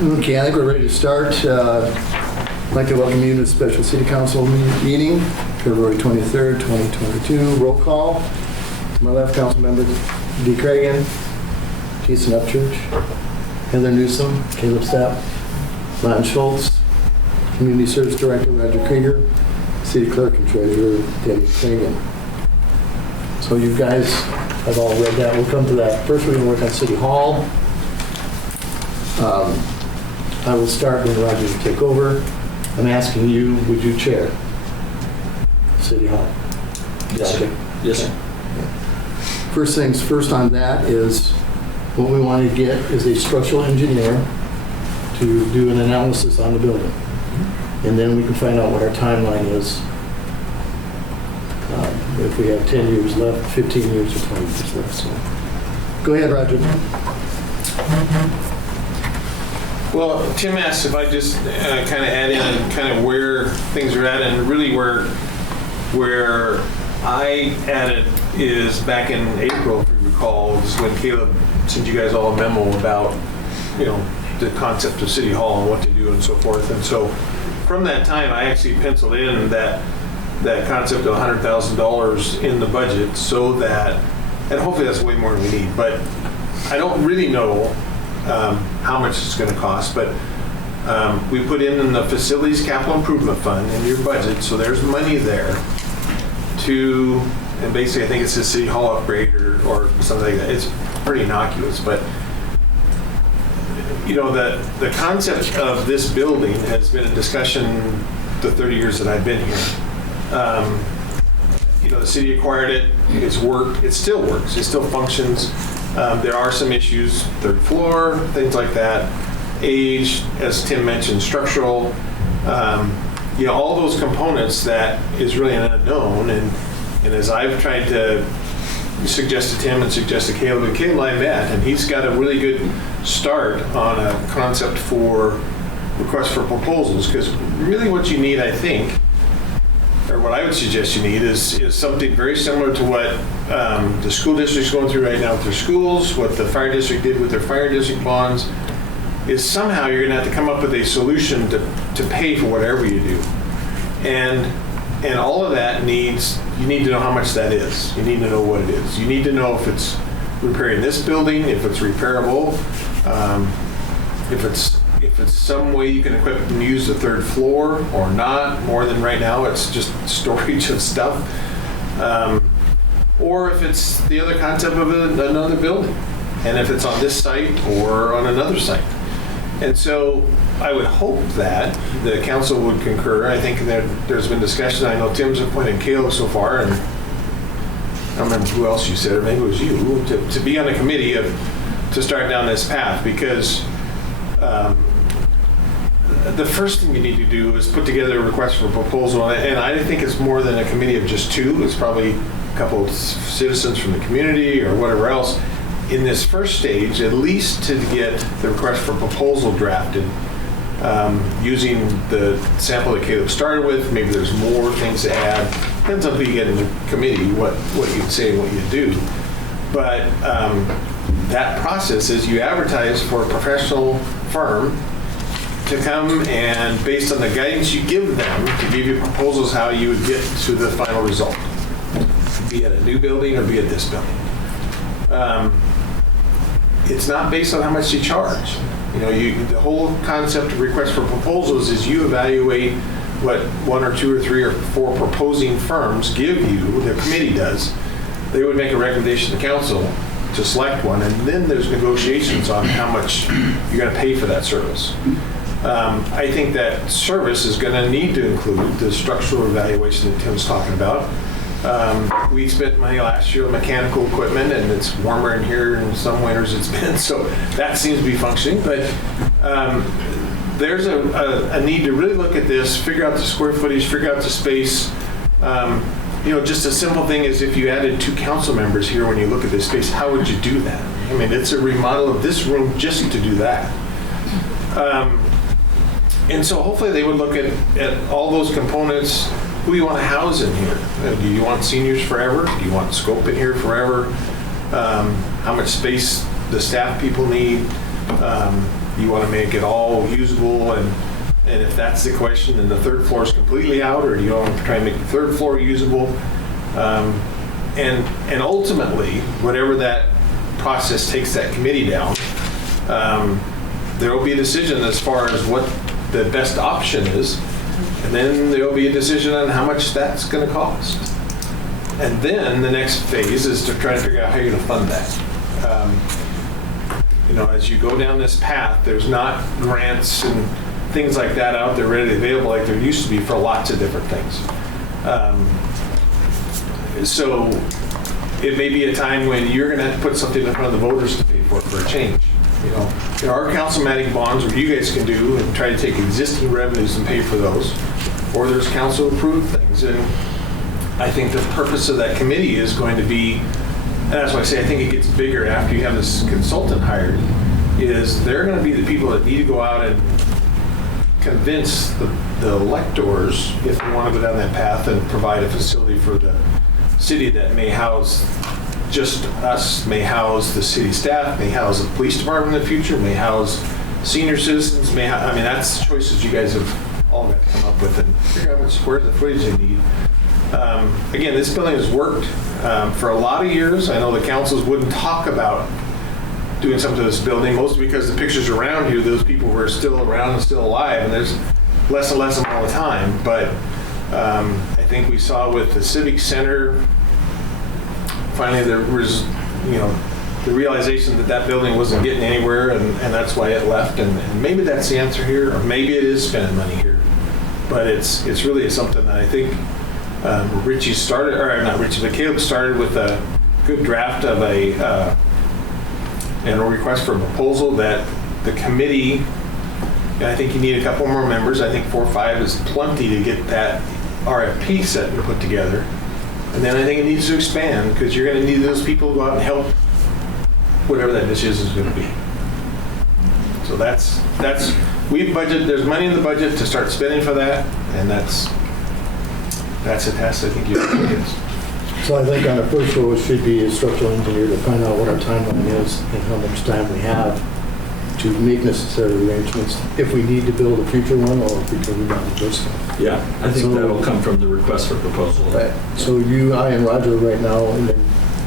Okay, I think we're ready to start. I'd like to welcome you to the special city council meeting, February 23rd, 2022. Roll call. To my left, council members Dee Cragen, Jason Upchurch, Heather Newsom, Caleb Stapp, Lon Schultz, Community Service Director Roger Krieger, City Clerk and Treasurer Debbie Cragen. So you guys have all read that. We'll come to that. First, we're going to work on City Hall. I will start when Roger will take over. I'm asking you, would you chair City Hall? Yes, sir. Yes, sir. First things first on that is what we want to get is a structural engineer to do an analysis on the building. And then we can find out what our timeline is. If we have 10 years left, 15 years or 20 years left. So go ahead, Roger. Well, Tim asked if I just kind of add in kind of where things are at, and really where I added is back in April, if you recall, is when Caleb sent you guys all a memo about, the concept of City Hall and what to do and so forth. And so from that time, I actually penciled in that concept of $100,000 in the budget so that, and hopefully that's way more than we need, but I don't really know how much it's going to cost, but we put in the facilities capital improvement fund in your budget, so there's money there to, and basically I think it's a City Hall upgrade or something like that. It's pretty innocuous, but the concept of this building has been a discussion the 30 years that I've been here. The city acquired it, it's worked, it still works, it still functions. There are some issues, third floor, things like that, age, as Tim mentioned, structural, all those components that is really an unknown. And as I've tried to suggest to Tim and suggest to Caleb, and Caleb I met, and he's got a really good start on a concept for request for proposals, because really what you need, I think, or what I would suggest you need is something very similar to what the school district's going through right now with their schools, what the fire district did with their fire district bonds, is somehow you're going to have to come up with a solution to pay for whatever you do. And all of that you need to know how much that is. You need to know what it is. You need to know if it's repairing this building, if it's repairable, if it's some way you can equip and use the third floor or not, more than right now, it's just storage of stuff. Or if it's the other concept of another building, and if it's on this site or on another site. And so I would hope that the council would concur. I think there's been discussion. I know Tim's appointed Caleb so far, and I don't remember who else you said, or maybe it was you, to be on a committee to start down this path, because the first thing you need to do is put together a request for a proposal, and I think it's more than a committee of just two. It's probably a couple of citizens from the community or whatever else in this first stage, at least to get the request for proposal drafted using the sample that Caleb started with. Maybe there's more things to add. Depends on who you get in the committee, what you'd say and what you do. But that process is you advertise for a professional firm to come and, based on the guidance you give them, to give you proposals how you would get to the final result, be it a new building or be it this building. It's not based on how much you charge. The whole concept of request for proposals is you evaluate what one or two or three or four proposing firms give you, the committee does. They would make a recommendation to council to select one, and then there's negotiations on how much you're going to pay for that service. I think that service is going to need to include the structural evaluation that Tim's talking about. We spent money last year on mechanical equipment, and it's warmer in here in some winters it's been, so that seems to be functioning. But there's a need to really look at this, figure out the square footage, figure out the space. Just a simple thing is, if you added 2 council members here when you look at this space, how would you do that? I mean, it's a remodel of this room just to do that. And so hopefully they would look at all those components. Who do you want to house in here? Do you want seniors forever? Do you want scope in here forever? How much space the staff people need? You want to make it all usable, and if that's the question, then the third floor is completely out, or you want to try and make the third floor usable. And ultimately, whatever that process takes that committee down, there will be a decision as far as what the best option is, and then there will be a decision on how much that's going to cost. And then the next phase is to try to figure out how you're going to fund that. As you go down this path, there's not grants and things like that out there readily available like there used to be for lots of different things. So it may be a time when you're going to have to put something in front of the voters to pay for a change. There are councilmatic bonds where you guys can do and try to take existing revenues and pay for those, or there's council approved things. And I think the purpose of that committee is going to be, and that's why I say I think it gets bigger after you have this consultant hired, is they're going to be the people that need to go out and convince the electors, if they want to go down that path, and provide a facility for the city that may house just us, may house the city staff, may house the police department in the future, may house senior citizens, that's choices you guys have all got to come up with and figure out what square footage they need. Again, this building has worked for a lot of years. I know the councils wouldn't talk about doing something to this building, mostly because the pictures around you, those people were still around and still alive, and there's less and less of them all the time. But I think we saw with the Civic Center, finally there was, the realization that that building wasn't getting anywhere, and that's why it left. And maybe that's the answer here, or maybe it is spending money here. But it's really something that I think Richie started, or not Richie, but Caleb started with a good draft of a request for a proposal that the committee, I think you need a couple more members. I think 4 or 5 is plenty to get that RFP set and put together. And then I think it needs to expand, because you're going to need those people to go out and help whatever that dish is going to be. So we've budgeted, there's money in the budget to start spending for that, and that's a task I think you have to get. So I think on the first row, it should be a structural engineer to find out what our timeline is and how much time we have to make necessary arrangements if we need to build a future one, or if we do not this one. Yeah, I think that'll come from the request for proposal. Right. So you, I, and Roger right now, and then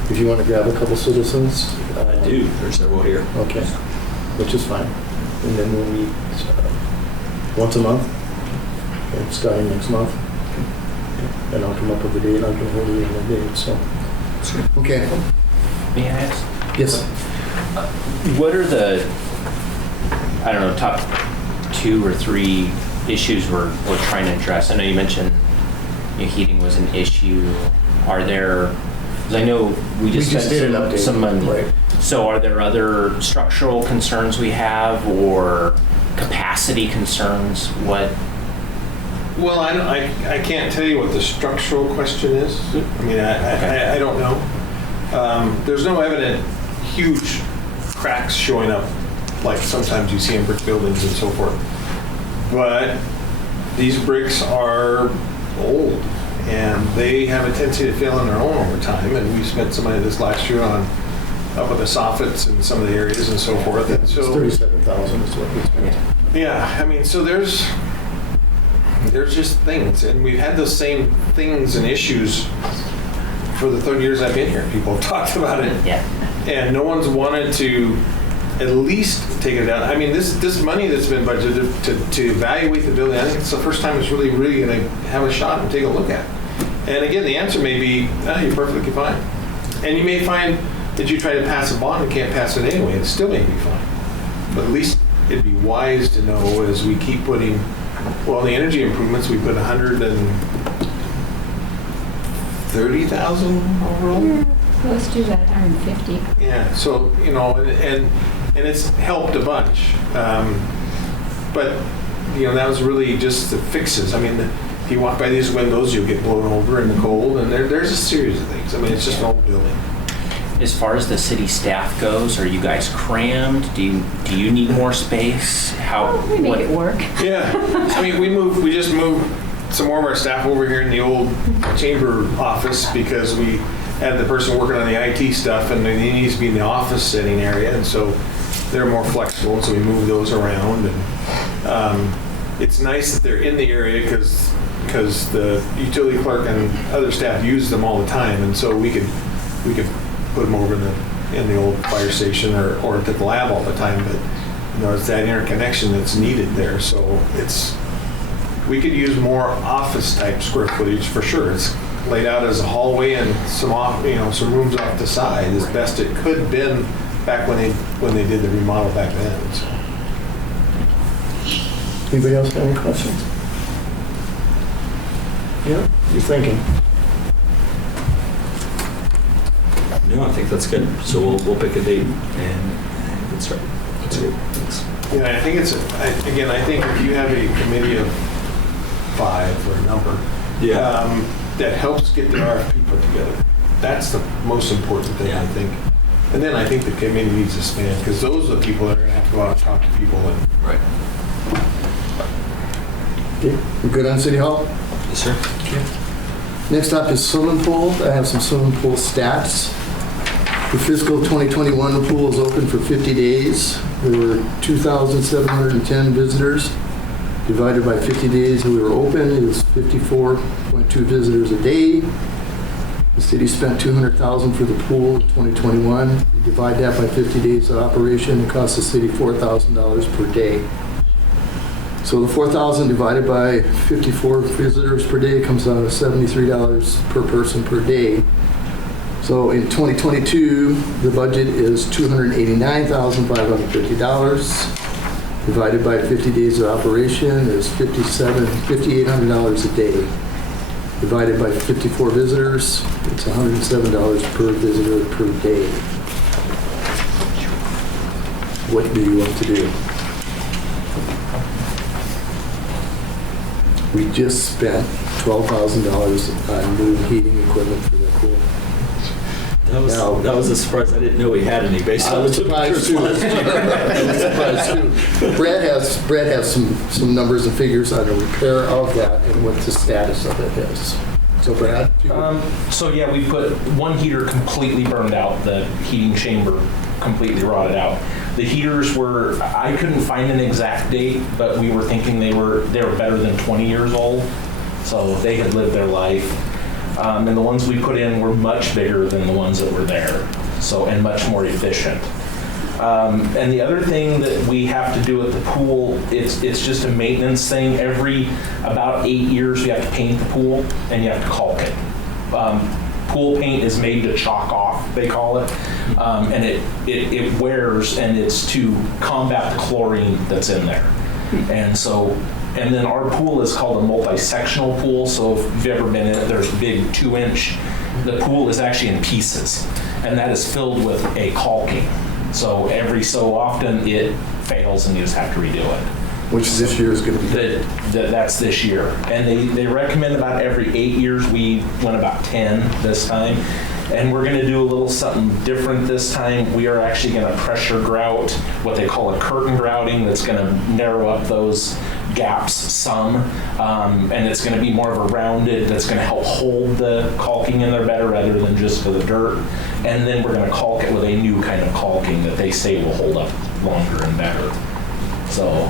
if you want to grab a couple citizens. I do. There's several here. Okay, which is fine. And then we'll meet once a month, and starting next month. And I'll come up with a date, and I can hold you in the date, so. Okay. May I ask? Yes. What are the, top 2 or 3 issues we're trying to address? I know you mentioned heating was an issue. Are there, because I know we just spent some money. Right. So are there other structural concerns we have, or capacity concerns? What? Well, I can't tell you what the structural question is. I don't know. There's no evident huge cracks showing up like sometimes you see in brick buildings and so forth. But these bricks are old, and they have a tendency to fail on their own over time. And we spent some money this last year on up with the soffits in some of the areas and so forth. And so it's $37,000 is what we spent. Yeah, so there's just things, and we've had those same things and issues for the 30 years I've been here. People have talked about it, and no one's wanted to at least take it down. This money that's been budgeted to evaluate the building, I think it's the first time it's really going to have a shot and take a look at. And again, the answer may be, you're perfectly fine. And you may find that you try to pass a bond and can't pass it anyway, it still may be fine. But at least it'd be wise to know as we keep putting, the energy improvements, we put 130,000 overall. Let's do that 150. Yeah, so, and it's helped a bunch. But, that was really just the fixes. If you walk by these windows, you'll get blown over in the cold, and there's a series of things. It's just an old building. As far as the city staff goes, are you guys crammed? Do you need more space? We make it work. Yeah, we just moved some more of our staff over here in the old chamber office because we had the person working on the IT stuff, and he needs to be in the office sitting area, and so they're more flexible, and so we move those around. And it's nice that they're in the area because the utility clerk and other staff use them all the time, and so we could put them over in the old fire station or at the lab all the time. But it's that interconnection that's needed there. So we could use more office type square footage for sure. It's laid out as a hallway and some rooms off the side as best it could have been back when they did the remodel back then. So. Anybody else got any questions? Yeah, you're thinking. No, I think that's good. So we'll pick a date and get started. That's good. Thanks. Yeah, I think I think if you have a committee of 5 or a number, that helps get the RFP put together. That's the most important thing, I think. And then I think the committee needs to span, because those are the people that are going to have to go out and talk to people. Right. Okay, we're good on City Hall? Yes, sir. Next up is swimming pool. I have some swimming pool stats. For fiscal 2021, the pool is open for 50 days. There were 2,710 visitors. Divided by 50 days that we were open, it was 54.2 visitors a day. The city spent $200,000 for the pool in 2021. You divide that by 50 days of operation, it cost the city $4,000 per day. So the $4,000 divided by 54 visitors per day comes out to $73 per person per day. So in 2022, the budget is $289,550. Divided by 50 days of operation is $5,800 a day. Divided by 54 visitors, it's $107 per visitor per day. What do you want to do? We just spent $12,000 on new heating equipment for that pool. That was a surprise. I didn't know we had any based I on was the surprised too. I was surprised too. Brad has some numbers and figures on the repair of that and what the status of it is. So Brad? We put one heater completely burned out, the heating chamber completely rotted out. The heaters I couldn't find an exact date, but we were thinking they were better than 20 years old. So they had lived their life. And the ones we put in were much bigger than the ones that were there, and much more efficient. And the other thing that we have to do at the pool, it's just a maintenance thing. Every about 8 years, you have to paint the pool and you have to caulk it. Pool paint is made to chalk off, they call it, and it wears, and it's to combat the chlorine that's in there. And then our pool is called a multi-sectional pool, so if you've ever been in it, there's a big 2-inch. The pool is actually in pieces, and that is filled with a caulking. So every so often it fails and you just have to redo it. Which this year is going to be? That's this year. And they recommend about every 8 years. We went about 10 this time. And we're going to do a little something different this time. We are actually going to pressure grout, what they call a curtain grouting, that's going to narrow up those gaps some. And it's going to be more of a rounded, that's going to help hold the caulking in there better rather than just for the dirt. And then we're going to caulk it with a new kind of caulking that they say will hold up longer and better. So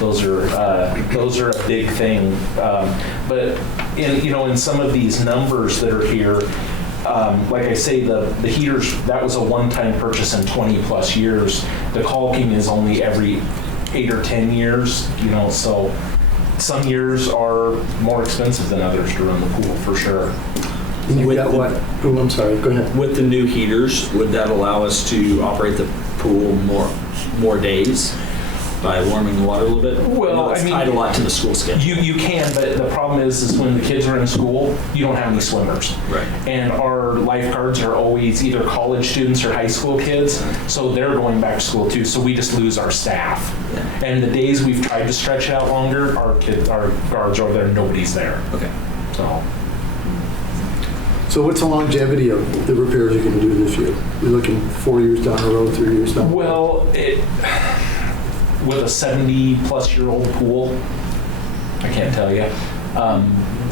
those are a big thing. But in some of these numbers that are here, like I say, the heaters, that was a one-time purchase in 20 plus years. The caulking is only every 8 or 10 years, so some years are more expensive than others to run the pool, for sure. You got what? Oh, I'm sorry, go ahead. With the new heaters, would that allow us to operate the pool more days by warming the water a little bit? Well, it's tied a lot to the school schedule. You can, but the problem is when the kids are in school, you don't have any swimmers. Right. And our lifeguards are always either college students or high school kids, so they're going back to school too, so we just lose our staff. Yeah. And the days we've tried to stretch it out longer, our guards are there, nobody's there. Okay. So what's the longevity of the repairs you're going to do this year? You're looking 4 years down the road, 3 years down the road? Well, with a 70-plus-year-old pool, I can't tell you.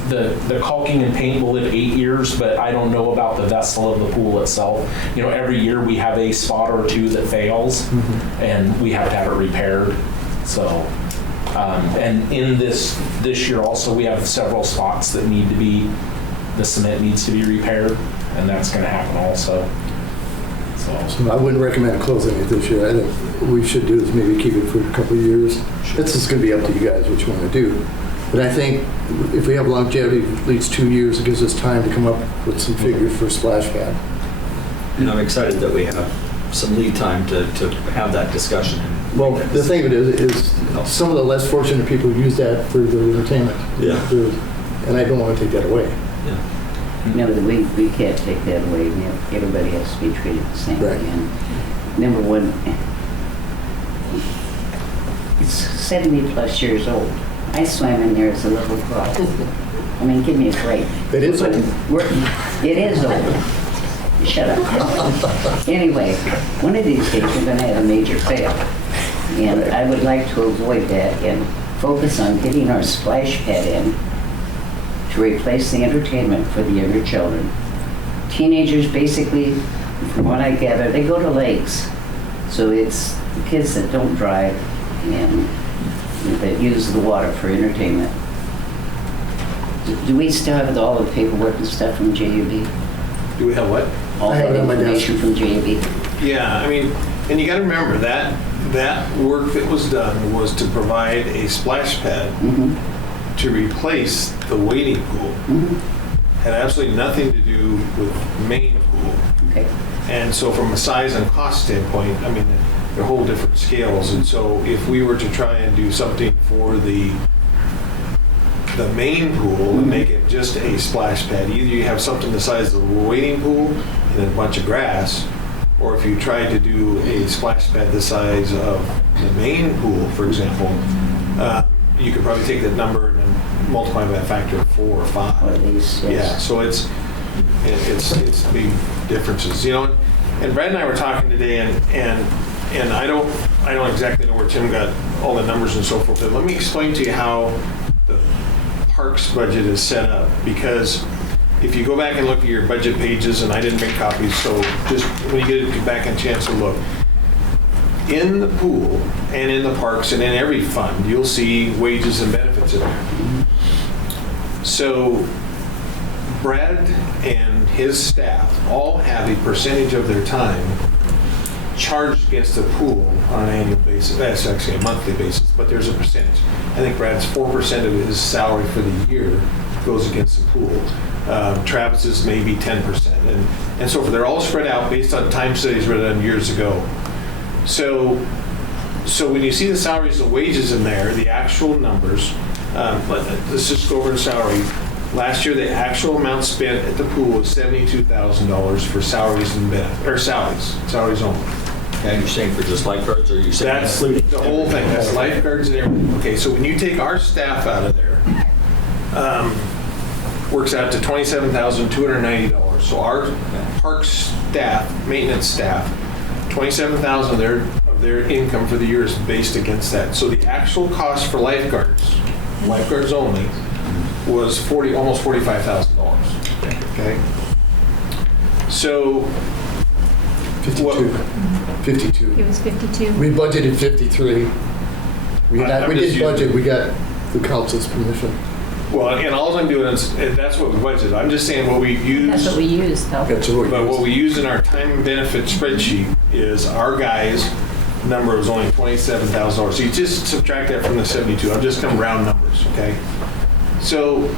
the caulking and paint will live 8 years, but I don't know about the vessel of the pool itself. You know, every year we have a spot or two that fails, and we have to have it repaired. So, and in this year also, we have several spots that need to be, the cement needs to be repaired, and that's going to happen also. So, I wouldn't recommend closing it this year. I think what we should do is maybe keep it for a couple of years. It's just going to be up to you guys what you want to do. But I think if we have longevity of at least 2 years, it gives us time to come up with some figures for a splash pad. And I'm excited that we have some lead time to have that discussion. Well, the thing of it is some of the less fortunate people use that for their entertainment. Yeah. And I don't want to take that away. Yeah. No, we can't take that away. Everybody has to be treated the same. Right. And number one, it's 70 plus years old. I swam in there as a little girl. I mean, give me a break. It is old. It is old. Shut up. Anyway, one of these days we're going to have a major fail. And I would like to avoid that and focus on getting our splash pad in to replace the entertainment for the younger children. Teenagers, basically, from what I gather, they go to lakes. So it's the kids that don't drive and that use the water for entertainment. Do we still have all the paperwork and stuff from JUB? Do we have what? All I have that it on my desk. information from JUB? Yeah, I mean, and you got to remember that work that was done was to provide a splash pad Mm-hmm. to replace the wading pool. Mm-hmm. Had absolutely nothing to do with main pool. Okay. And so from a size and cost standpoint, I mean, they're whole different scales. And so if we were to try and do something for the main pool and make it just a splash pad, either you have something the size of the wading pool and then a bunch of grass, or if you tried to do a splash pad the size of the main pool, for example, you could probably take that number and then multiply by a factor of 4 or 5. Or at least, Yeah, yes. so it's big differences, you know. And Brad and I were talking today, and I don't exactly know where Tim got all the numbers and so forth. But let me explain to you how the parks budget is set up, because if you go back and look at your budget pages, and I didn't make copies, so just when you get back a chance to look, in the pool and in the parks and in every fund, you'll see wages and benefits in there. So Brad and his staff all have a percentage of their time charged against the pool on an annual basis. That's actually a monthly basis, but there's a percentage. I think Brad's 4% of his salary for the year goes against the pool. Travis's maybe 10%, and so forth. They're all spread out based on time studies were done years ago. So when you see the salaries and wages in there, the actual numbers, let's just go over the salary. Last year, the actual amount spent at the pool was $72,000 for salaries and salaries only. Okay, you're saying for just lifeguards, or are you saying That's including the whole thing. That's lifeguards and everything. Okay, so when you take our staff out of there, works out to $27,290. So our park staff, maintenance staff, $27,000 of their income for the year is based against that. So the actual cost for lifeguards only, was almost $45,000. Okay. So 52. It was 52. We budgeted 53. We I'm did just budget, using- we got the council's permission. well, and all I'm doing is that's what we budgeted. I'm just saying what we use. That's what we used, though. That's what But what we we use in our time and benefit spreadsheet is our guys' number was only $27,000. So you just subtract that from the 72. I'm just come round numbers, okay? So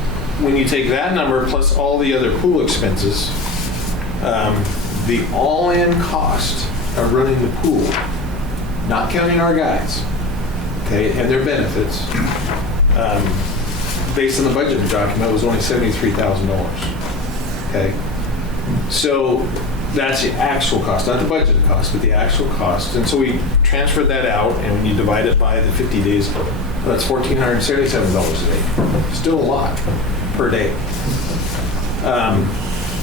when you take that number plus all the other pool expenses, the all-in cost of running the pool, not counting our guys, okay, and their benefits, based on the budget document, was only $73,000. Okay, so that's the actual cost, not the budgeted cost, but the actual cost. And so we transferred that out, and when you divide it by the 50 days, that's $1,477 a day. Still a lot per day.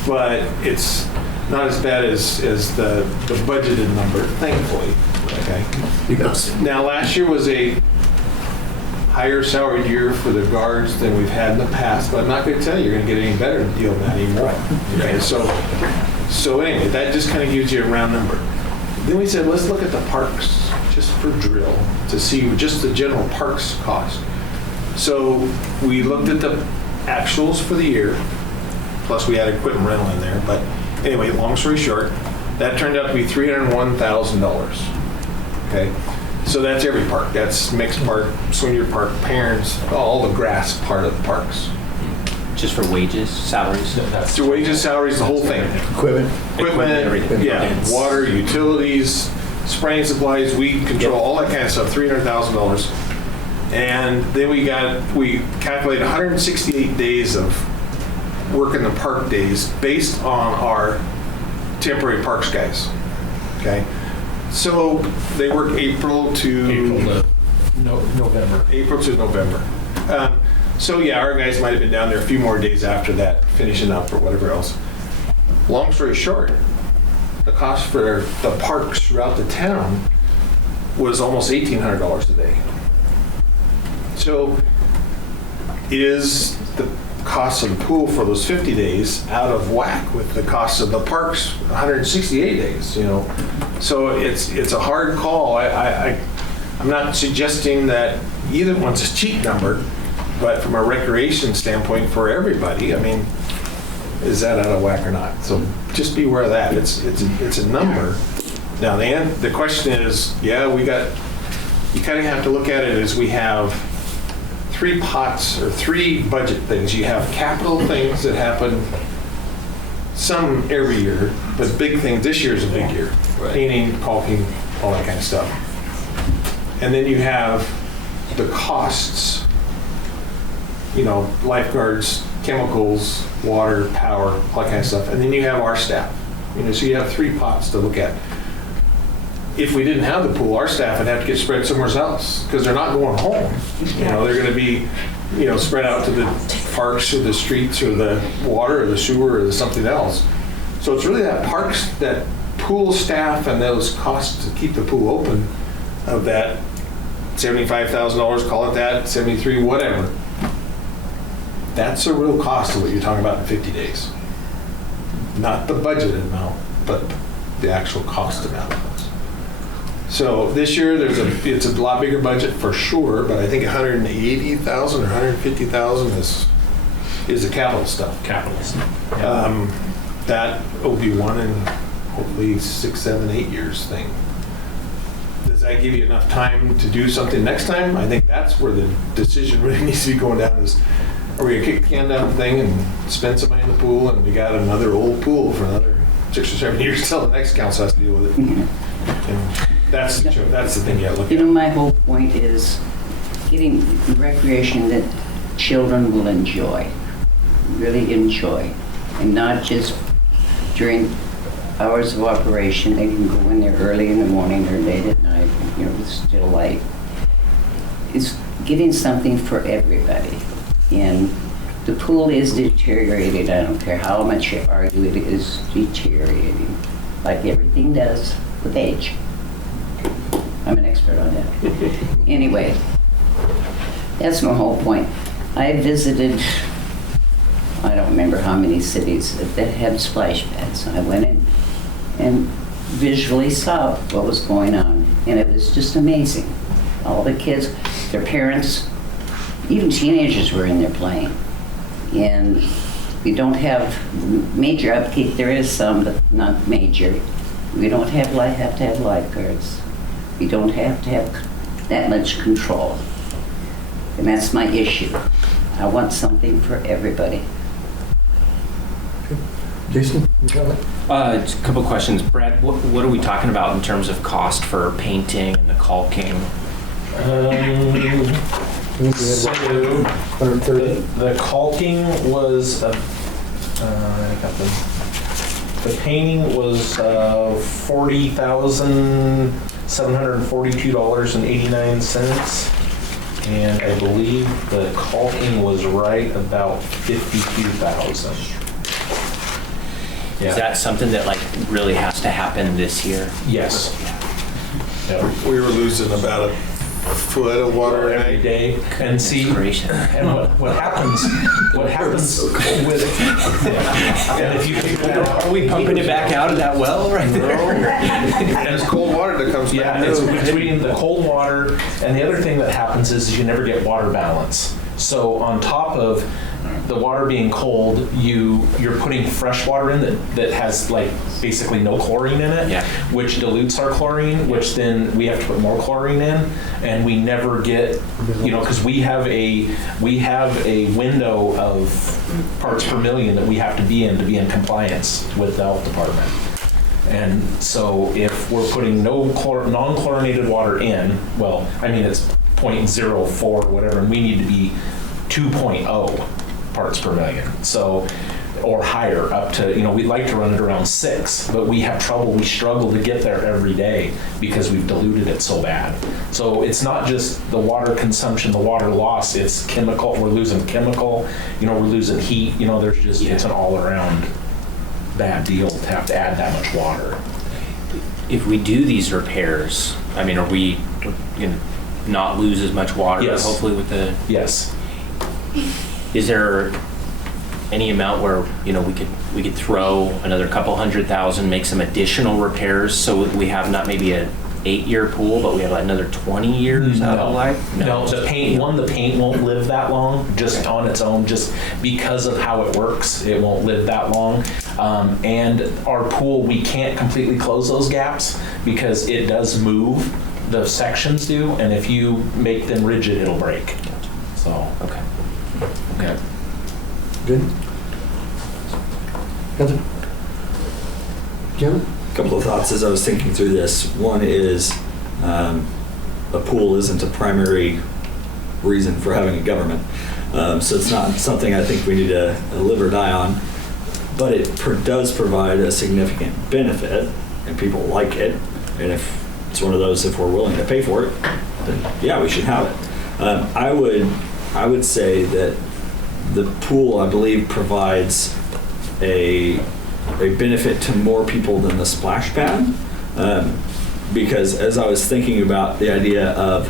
But it's not as bad as the budgeted number, thankfully. Okay. Yes. Now, last year was a higher salaried year for the guards than we've had in the past, but I'm not going to tell you you're going to get any better deal than that anymore. Okay, so anyway, that just kind of gives you a round number. Then we said, let's look at the parks just for drill to see just the general parks cost. So we looked at the actuals for the year, plus we had equipment rental in there. But anyway, long story short, that turned out to be $301,000. Okay, so that's every park. That's mixed park, Swineyard Park, parents, all the grass part of the parks. Just for wages, salaries? That's So wages, salaries, the whole thing. Equipment. Equipment, everything. yeah, water, utilities, spraying supplies, weed control, all that kind of stuff, $300,000. And then we calculated 168 days of work in the park days based on our temporary parks guys. Okay, so they work April to November. April to November. So yeah, our guys might have been down there a few more days after that, finishing up or whatever else. Long story short, the cost for the parks throughout the town was almost $1,800 a day. So is the cost of the pool for those 50 days out of whack with the cost of the parks 168 days, you know? So it's a hard call. I'm not suggesting that either one's a cheap number, but from a recreation standpoint for everybody, I mean, is that out of whack or not? So just be aware of that. It's a number. Now the question is, yeah, you kind of have to look at it as we have 3 pots or 3 budget things. You have capital things that happen some every year, but big things. This year is a big year. Right. Painting, caulking, all that kind of stuff. And then you have the costs, you know, lifeguards, chemicals, water, power, all that kind of stuff. And then you have our staff. You know, so you have 3 pots to look at. If we didn't have the pool, our staff would have to get spread somewhere else because they're not going home. You know, they're going to be, you know, spread out to the parks or the streets or the water or the sewer or the something else. So it's really that parks, that pool staff and those costs to keep the pool open of that $75,000, call it that, 73, whatever. That's a real cost of what you're talking about in 50 days. Not the budgeted amount, but the actual cost amount. So this year, it's a lot bigger budget for sure, but I think 180,000 or 150,000 is the capital stuff. Capital stuff. That will be 1 in hopefully 6, 7, 8 years thing. Does that give you enough time to do something next time? I think that's where the decision really needs to be going down is, are we gonna kick the can down the thing and spend some money in the pool and we got another old pool for another 6 or 7 years till the next council has to deal with it? And that's the thing you gotta look You at. know, my whole point is getting recreation that children will enjoy, really enjoy, and not just during hours of operation. They can go in there early in the morning or late at night, you know, it's still light. It's getting something for everybody. And the pool is deteriorating. I don't care how much you argue, it is deteriorating, like everything does with age. I'm an expert on that. Anyway, that's my whole point. I visited, I don't remember how many cities that had splash pads. I went in and visually saw what was going on, and it was just amazing. All the kids, their parents, even teenagers were in there playing. And we don't have major upkeep. There is some, but not major. We don't have to have lifeguards. We don't have to have that much control. And that's my issue. I want something for everybody. Jason, you got it? Just a couple questions. Brad, what are we talking about in terms of cost for painting and the caulking? So 130. the caulking was, I got the painting was $40,742.89, and I believe the caulking was right about $52,000. Is that something that like really has to happen this year? Yes. Yeah. We were losing about foot of water a every night. day. And see, Gracious. and what happens with, and if you take that, Are we pumping it back out of that well right there? And it's cold water that comes yeah, back. it's between the cold water, and the other thing that happens is you never get water balance. So on top of the water being cold, you're putting fresh water in that has like basically no chlorine in it, Yeah. which dilutes our chlorine, which then we have to put more chlorine in, and we never get, because we have a window of parts per million that we have to be in compliance with the health department. And so if we're putting no non-chlorinated water in, well, I mean, it's 0.04 or whatever, and we need to be 2.0 parts per million. So, or higher, up to, we'd like to run it around 6, but we struggle to get there every day because we've diluted it so bad. So it's not just the water consumption, the water loss, it's chemical, we're losing chemical, we're losing heat, there's just, it's an all around bad deal to have to add that much water. If we do these repairs, I mean, are we going to not lose as much water? Yes. Hopefully with the, Yes. is there any amount where, we could throw another couple 100,000, make some additional repairs so we have not maybe a 8-year pool, but we have another 20 years out of life? No, the paint won't live that long, just on its own, just because of how it works. It won't live that long. And our pool, we can't completely close those gaps because it does move, the sections do, and if you make them rigid, it'll break. So, Okay. Good? Heather? Kevin? Couple of thoughts as I was thinking through this. One is a pool isn't a primary reason for having a government. So it's not something I think we need to live or die on. But it does provide a significant benefit, and people like it. And if it's one of those, if we're willing to pay for it, then yeah, we should have it. I would say that the pool, I believe, provides a benefit to more people than the splash pad, because as I was thinking about the idea of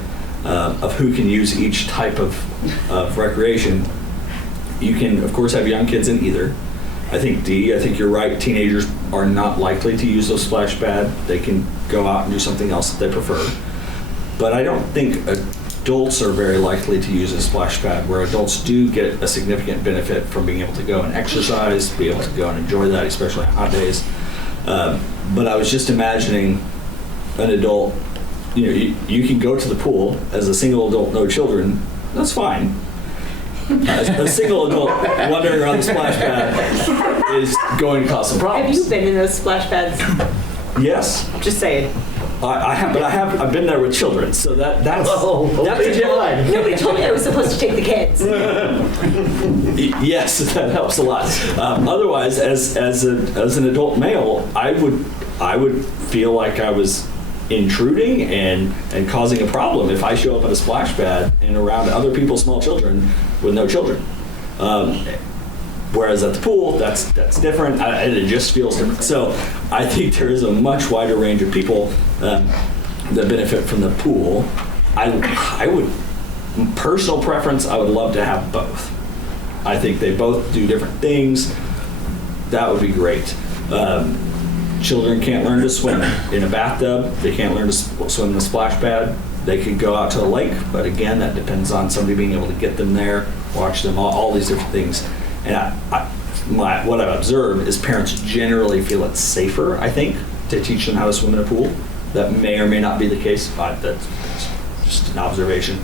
who can use each type of recreation, you can of course have young kids in either. I think you're right, teenagers are not likely to use those splash pad. They can go out and do something else that they prefer. But I don't think adults are very likely to use a splash pad, where adults do get a significant benefit from being able to go and exercise, be able to go and enjoy that, especially on hot days. But I was just imagining an adult, you can go to the pool as a single adult, no children, that's fine. A single adult wandering around the splash pad is going to cause some Have problems. you been in those splash pads? Yes, Just saying. I've been there with children, so that's that's a different. Nobody told me I was supposed to take the kids. Yes, that helps a lot. Otherwise, as an adult male, I would feel like I was intruding and causing a problem if I show up at a splash pad and around other people's small children with no children. Whereas at the pool, that's different, and it just feels different. So I think there is a much wider range of people that benefit from the pool. I would, personal preference, I would love to have both. I think they both do different things. That would be great. Children can't learn to swim in a bathtub. They can't learn to swim in a splash pad. They could go out to the lake, but again, that depends on somebody being able to get them there, watch them, all these different things. And what I've observed is parents generally feel it's safer, I think, to teach them how to swim in a pool. That may or may not be the case, but that's just an observation.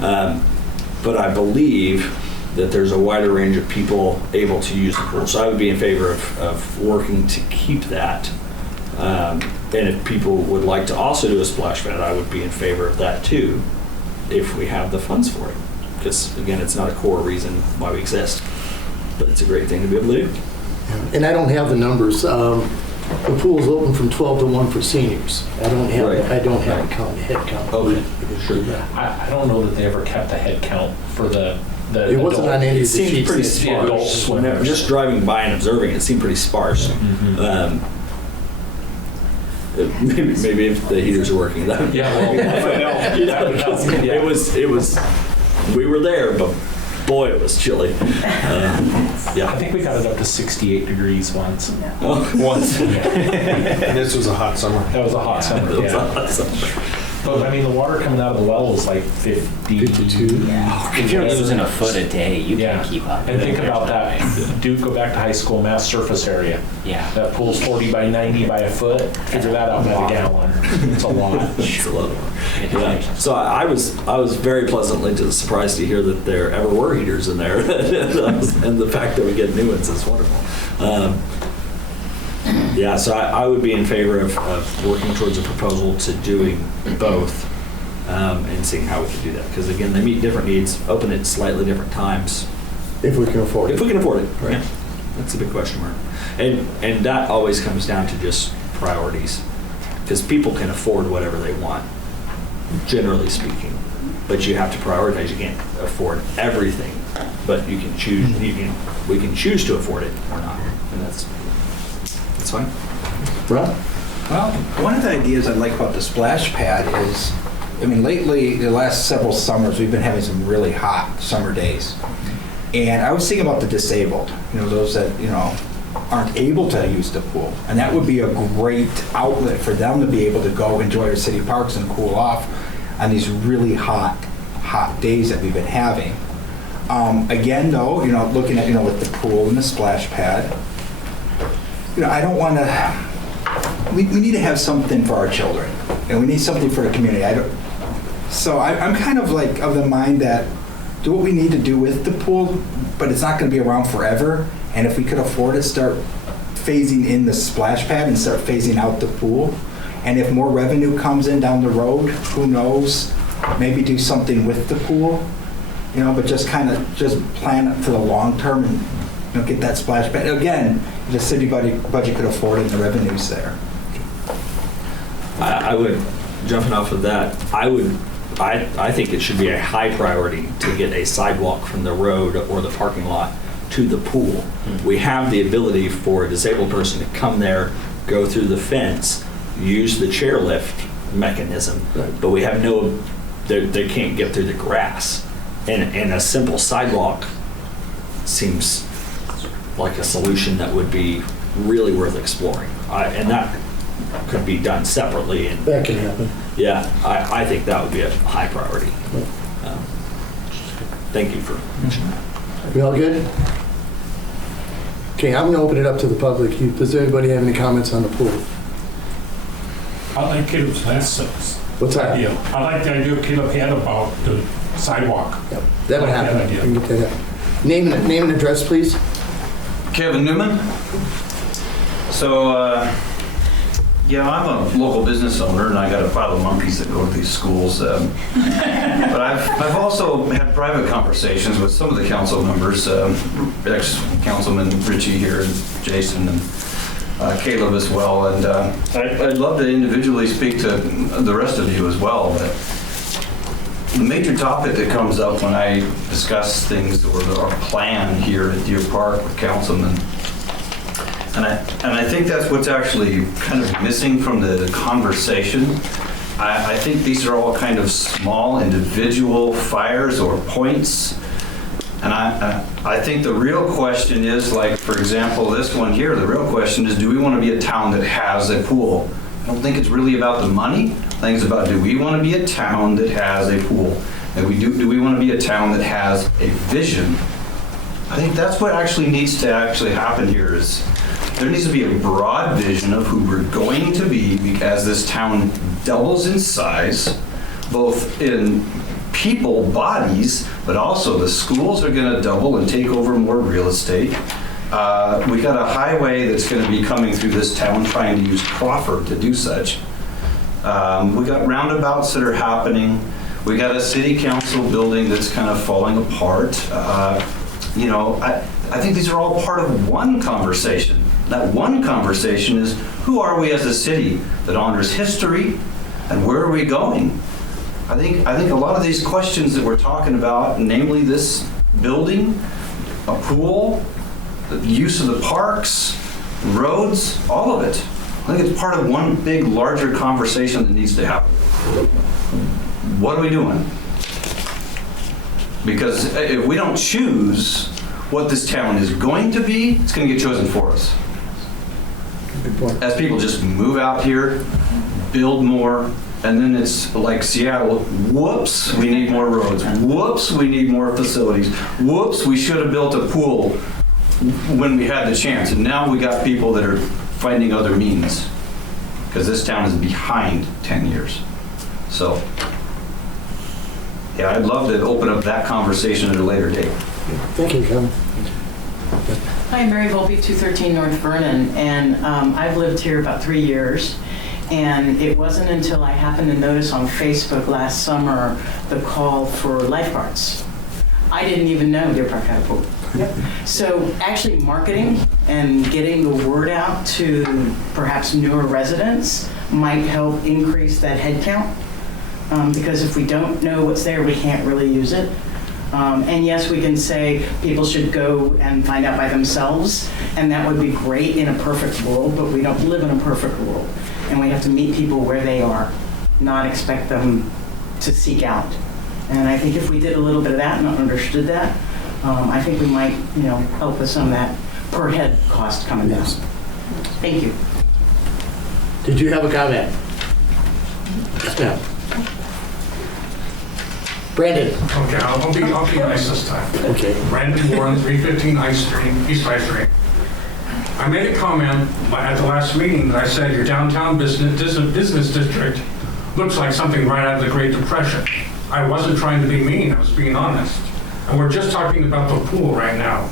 But I believe that there's a wider range of people able to use the pool. So I would be in favor of working to keep that. And if people would like to also do a splash pad, I would be in favor of that too, if we have the funds for it. Because again, it's not a core reason why we exist, but it's a great thing to be able to do. And I don't have the numbers. The pool's open from 12 to 1 for seniors. I don't have Right. a head count. Okay, sure. I don't know that they ever kept a head count for the It wasn't adult. on any It of the seemed sheets. pretty that- Yeah, adult sparse. swimmers. Just driving by and observing, it seemed pretty sparse. Maybe if the heaters are working, that would, Yeah, well, you know, because it was, we were there, but boy, it was chilly. I Yeah. think we got it up to 68 degrees once. Once. And this was a hot summer. That was a hot summer, It was yeah. awesome. But I mean, the water coming out of the well is like 52. 52. If you're losing a foot a day, you Yeah. can't keep up. And think about that. Dude, go back to high school, mass surface area. Yeah. That pool's 40 by 90 by a foot. Figure that out by the gallon. It's a lot. It's a lot of work. Yeah. So I was very pleasantly surprised to hear that there ever were heaters in there, and the fact that we get new ones is wonderful. Yeah, so I would be in favor of working towards a proposal to doing both and seeing how we can do that. Because again, they meet different needs, open at slightly different times. If we can afford If it. we can afford it, right? That's a big question mark. And that always comes down to just priorities. Because people can afford whatever they want, generally speaking. But you have to prioritize. You can't afford everything. But you can choose, we can choose to afford it or not. And that's fine. Rob? Well, one of the ideas I like about the splash pad is, I mean, lately, the last several summers, we've been having some really hot summer days. And I was thinking about the disabled, those that, aren't able to use the pool. And that would be a great outlet for them to be able to go enjoy our city parks and cool off on these really hot days that we've been having. Again, though, looking at, with the pool and the splash pad, I don't want to, we need to have something for our children, and we need something for the community. So I'm kind of like of the mind that do what we need to do with the pool, but it's not going to be around forever. And if we could afford it, start phasing in the splash pad and start phasing out the pool. And if more revenue comes in down the road, who knows, maybe do something with the pool, but just plan it for the long term and get that splash pad. Again, the city budget could afford it and the revenue's there. I would, jumping off of that, I think it should be a high priority to get a sidewalk from the road or the parking lot to the pool. We have the ability for a disabled person to come there, go through the fence, use the chairlift mechanism, but we have they can't get through the grass. And a simple sidewalk seems like a solution that would be really worth exploring. And that could be done separately. And That can happen. yeah, I think that would be a high priority. Thank you for mentioning that. We all good? Okay, I'm going to open it up to the public. Does anybody have any comments on the pool? I like Caleb's last What's that? idea. I like the idea Caleb had about the sidewalk. Yep, that would I like happen. that idea. We can get that happen. Name and address, please. Kevin Newman. So, yeah, I'm a local business owner, and I got a pile of monkeys that go to these schools. But I've also had private conversations with some of the council members, ex-councilman Richie here, and Jason, and Caleb as well. And I'd love to individually speak to the rest of you as well. But the major topic that comes up when I discuss things or our plan here at Deer Park with councilmen, and I think that's what's actually kind of missing from the conversation. I think these are all kind of small individual fires or points. And I think the real question is, like, for example, this one here, the real question is, do we want to be a town that has a pool? I don't think it's really about the money. I think it's about, do we want to be a town that has a pool? And do we want to be a town that has a vision? I think that's what actually needs to happen here is there needs to be a broad vision of who we're going to be as this town doubles in size, both in people, bodies, but also the schools are going to double and take over more real estate. We got a highway that's going to be coming through this town trying to use Crawford to do such. We got roundabouts that are happening. We got a city council building that's kind of falling apart. I think these are all part of one conversation. That one conversation is, who are we as a city that honors history and where are we going? I think a lot of these questions that we're talking about, namely this building, a pool, the use of the parks, roads, all of it, I think it's part of one big, larger conversation that needs to happen. What are we doing? Because if we don't choose what this town is going to be, it's going to get chosen for us. Good point. As people just move out here, build more, and then it's like Seattle, whoops, we need more roads. Whoops, we need more facilities. Whoops, we should have built a pool when we had the chance. And now we got people that are finding other means because this town is behind 10 years. So, yeah, I'd love to open up that conversation at a later date. Thank you, Kevin. Hi, Mary Volpe, 213 North Vernon, and I've lived here about 3 years. And it wasn't until I happened to notice on Facebook last summer the call for lifeguards. I didn't even know Deer Park had a pool. So actually marketing and getting the word out to perhaps newer residents might help increase that head count. Because if we don't know what's there, we can't really use it. And yes, we can say people should go and find out by themselves, and that would be great in a perfect world, but we don't live in a perfect world. And we have to meet people where they are, not expect them to seek out. And I think if we did a little bit of that and understood that, I think we might, help with some of that per head cost coming down. Thank you. Did you have a comment? Yes, ma'am. Brandon. Okay, I'll be nice this time. Okay. Brandon Warren, 315 East High Street. I made a comment at the last meeting that I said your downtown business district looks like something right out of the Great Depression. I wasn't trying to be mean, I was being honest. And we're just talking about the pool right now.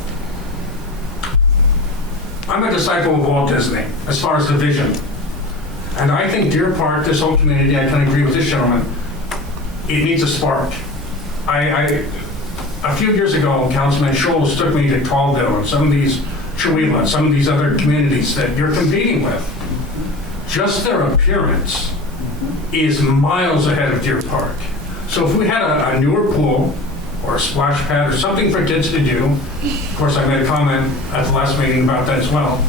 I'm a disciple of Walt Disney as far as the vision. And I think Deer Park, this whole community, I can agree with this gentleman, it needs a spark. A few years ago, Councilman Scholes took me to Caldwell and some of these Chewelah, some of these other communities that you're competing with. Just their appearance is miles ahead of Deer Park. So if we had a newer pool or a splash pad or something for kids to do, of course I made a comment at the last meeting about that as well,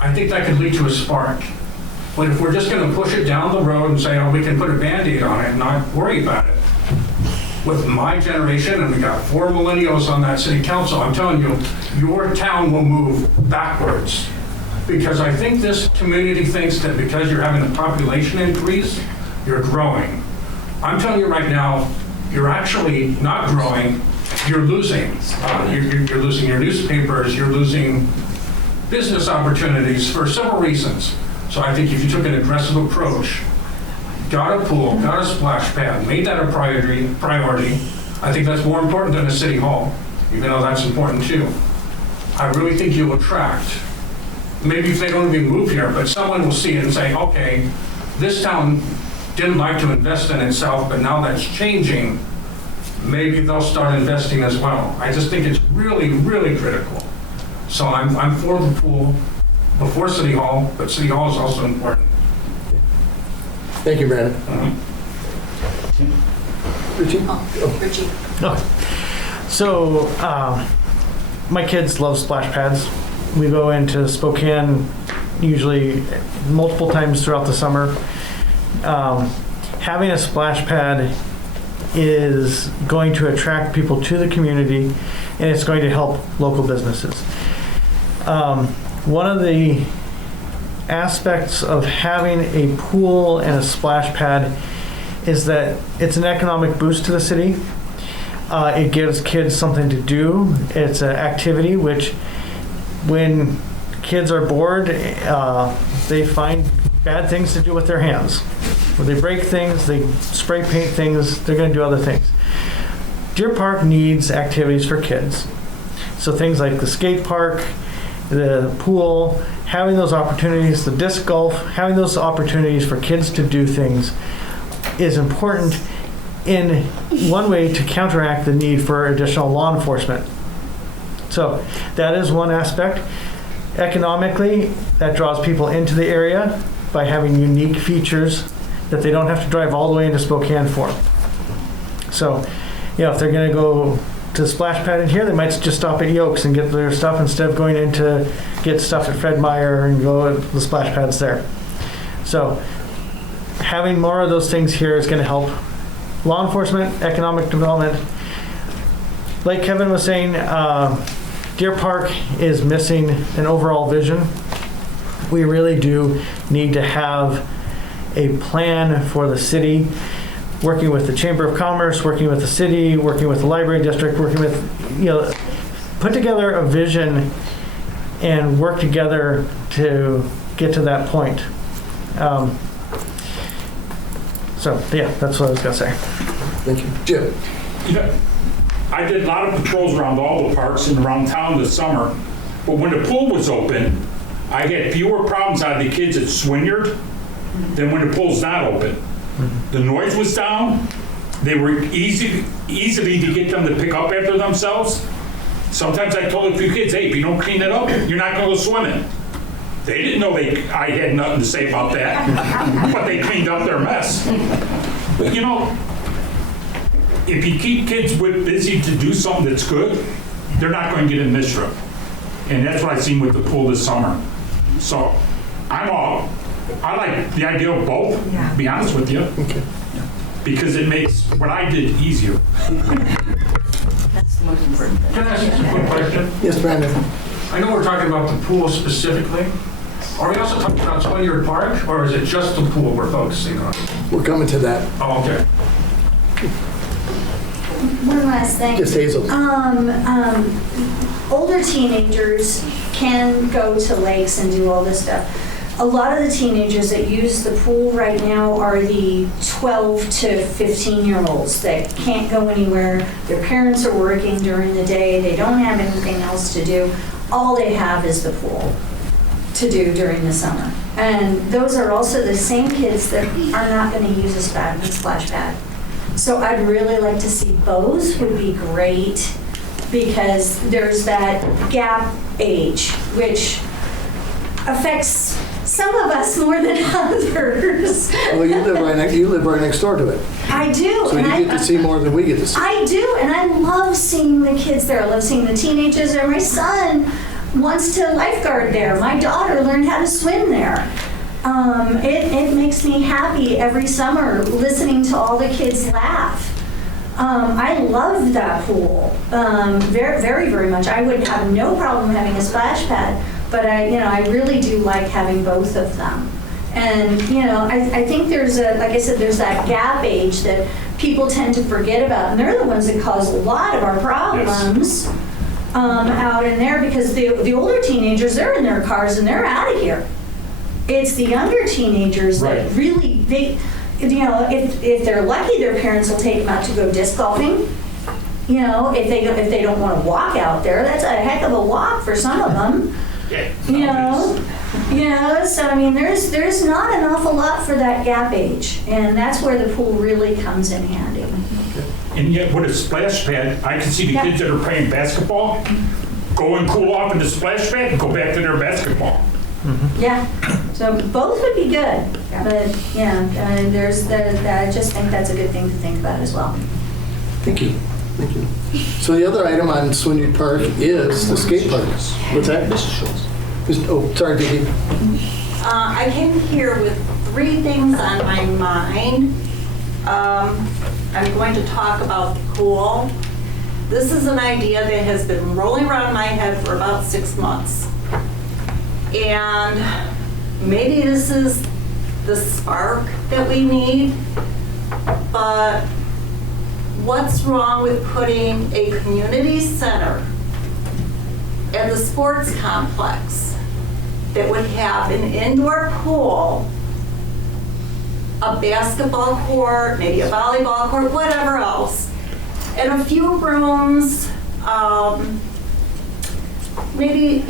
I think that could lead to a spark. But if we're just going to push it down the road and say, oh, we can put a Band-Aid on it and not worry about it. With my generation, and we got 4 millennials on that city council, I'm telling you, your town will move backwards. Because I think this community thinks that because you're having a population increase, you're growing. I'm telling you right now, you're actually not growing, you're losing. You're losing your newspapers, you're losing business opportunities for several reasons. So I think if you took an aggressive approach, got a pool, got a splash pad, made that a priority, I think that's more important than a city hall, even though that's important too. I really think you'll attract, maybe if they don't even move here, but someone will see it and say, okay, this town didn't like to invest in itself, but now that's changing, maybe they'll start investing as well. I just think it's really, really critical. So I'm for the pool before City Hall, but City Hall is also important. Thank you, Brandon. Richie? Richie. So, my kids love splash pads. We go into Spokane usually multiple times throughout the summer. Having a splash pad is going to attract people to the community, and it's going to help local businesses. One of the aspects of having a pool and a splash pad is that it's an economic boost to the city. It gives kids something to do. It's an activity which, when kids are bored, they find bad things to do with their hands. When they break things, they spray paint things, they're going to do other things. Deer Park needs activities for kids. So things like the skate park, the pool, having those opportunities, the disc golf, having those opportunities for kids to do things is important in one way to counteract the need for additional law enforcement. So that is one aspect. Economically, that draws people into the area by having unique features that they don't have to drive all the way into Spokane for. So, if they're going to go to splash pad in here, they might just stop at Yokes and get their stuff instead of going in to get stuff at Fred Meyer and go to the splash pads there. So having more of those things here is going to help law enforcement, economic development. Like Kevin was saying, Deer Park is missing an overall vision. We really do need to have a plan for the city, working with the Chamber of Commerce, working with the city, working with the library district, working with, put together a vision and work together to get to that point. So yeah, that's what I was gonna say. Thank you. Jim? I did a lot of patrols around all the parks and around town this summer, but when the pool was open, I had fewer problems out of the kids at Swinyard than when the pool's not open. The noise was down. They were easily to get them to pick up after themselves. Sometimes I told a few kids, hey, if you don't clean it up, you're not going to go swimming. They didn't know I had nothing to say about that, but they cleaned up their mess. But if you keep kids busy to do something that's good, they're not going to get in mischief. And that's what I've seen with the pool this summer. So I like the idea of both, to be honest with you. Okay. Because it makes what I did easier. That's the most important thing. Can I ask you a quick question? Yes, Brandon? I know we're talking about the pool specifically. Are we also talking about Swinyard Park, or is it just the pool we're focusing on? We're coming to that. Oh, okay. One last thing. Just Hazel. Older teenagers can go to lakes and do all this stuff. A lot of the teenagers that use the pool right now are the 12 to 15-year-olds that can't go anywhere. Their parents are working during the day. They don't have anything else to do. All they have is the pool to do during the summer. And those are also the same kids that are not going to use a splash pad. So I'd really like to see both would be great, because there's that gap age, which affects some of us more than others. Well, you live right next door to it. I do. So you get to see more than we get to see. I do, and I love seeing the kids there. I love seeing the teenagers there. My son wants to lifeguard there. My daughter learned how to swim there. It makes me happy every summer listening to all the kids laugh. I love that pool very, very, very much. I would have no problem having a splash pad, but I really do like having both of them. And I think there's like I said, there's that gap age that people tend to forget about, and they're the ones that cause a lot of our problems out in there, because the older teenagers, they're in their cars and they're out of here. It's the younger teenagers that really, if they're lucky, their parents will take them out to go disc golfing. If they don't want to walk out there, that's a heck of a walk for some of them. So I mean, there's not an awful lot for that gap age, and that's where the pool really comes in handy. And yet with a splash pad, I can see the kids that are playing basketball go and cool off in the splash pad and go back to their basketball. Yeah, so both would be good, but I just think that's a good thing to think about as well. Thank you. Thank you. So the other item on Swinyard Park is the skate park. What's that? Mrs. Schultz. Oh, sorry, Vicki. I came here with 3 things on my mind. I'm going to talk about the pool. This is an idea that has been rolling around my head for about 6 months. And maybe this is the spark that we need, but what's wrong with putting a community center at the sports complex that would have an indoor pool, a basketball court, maybe a volleyball court, whatever else, and a few rooms, maybe,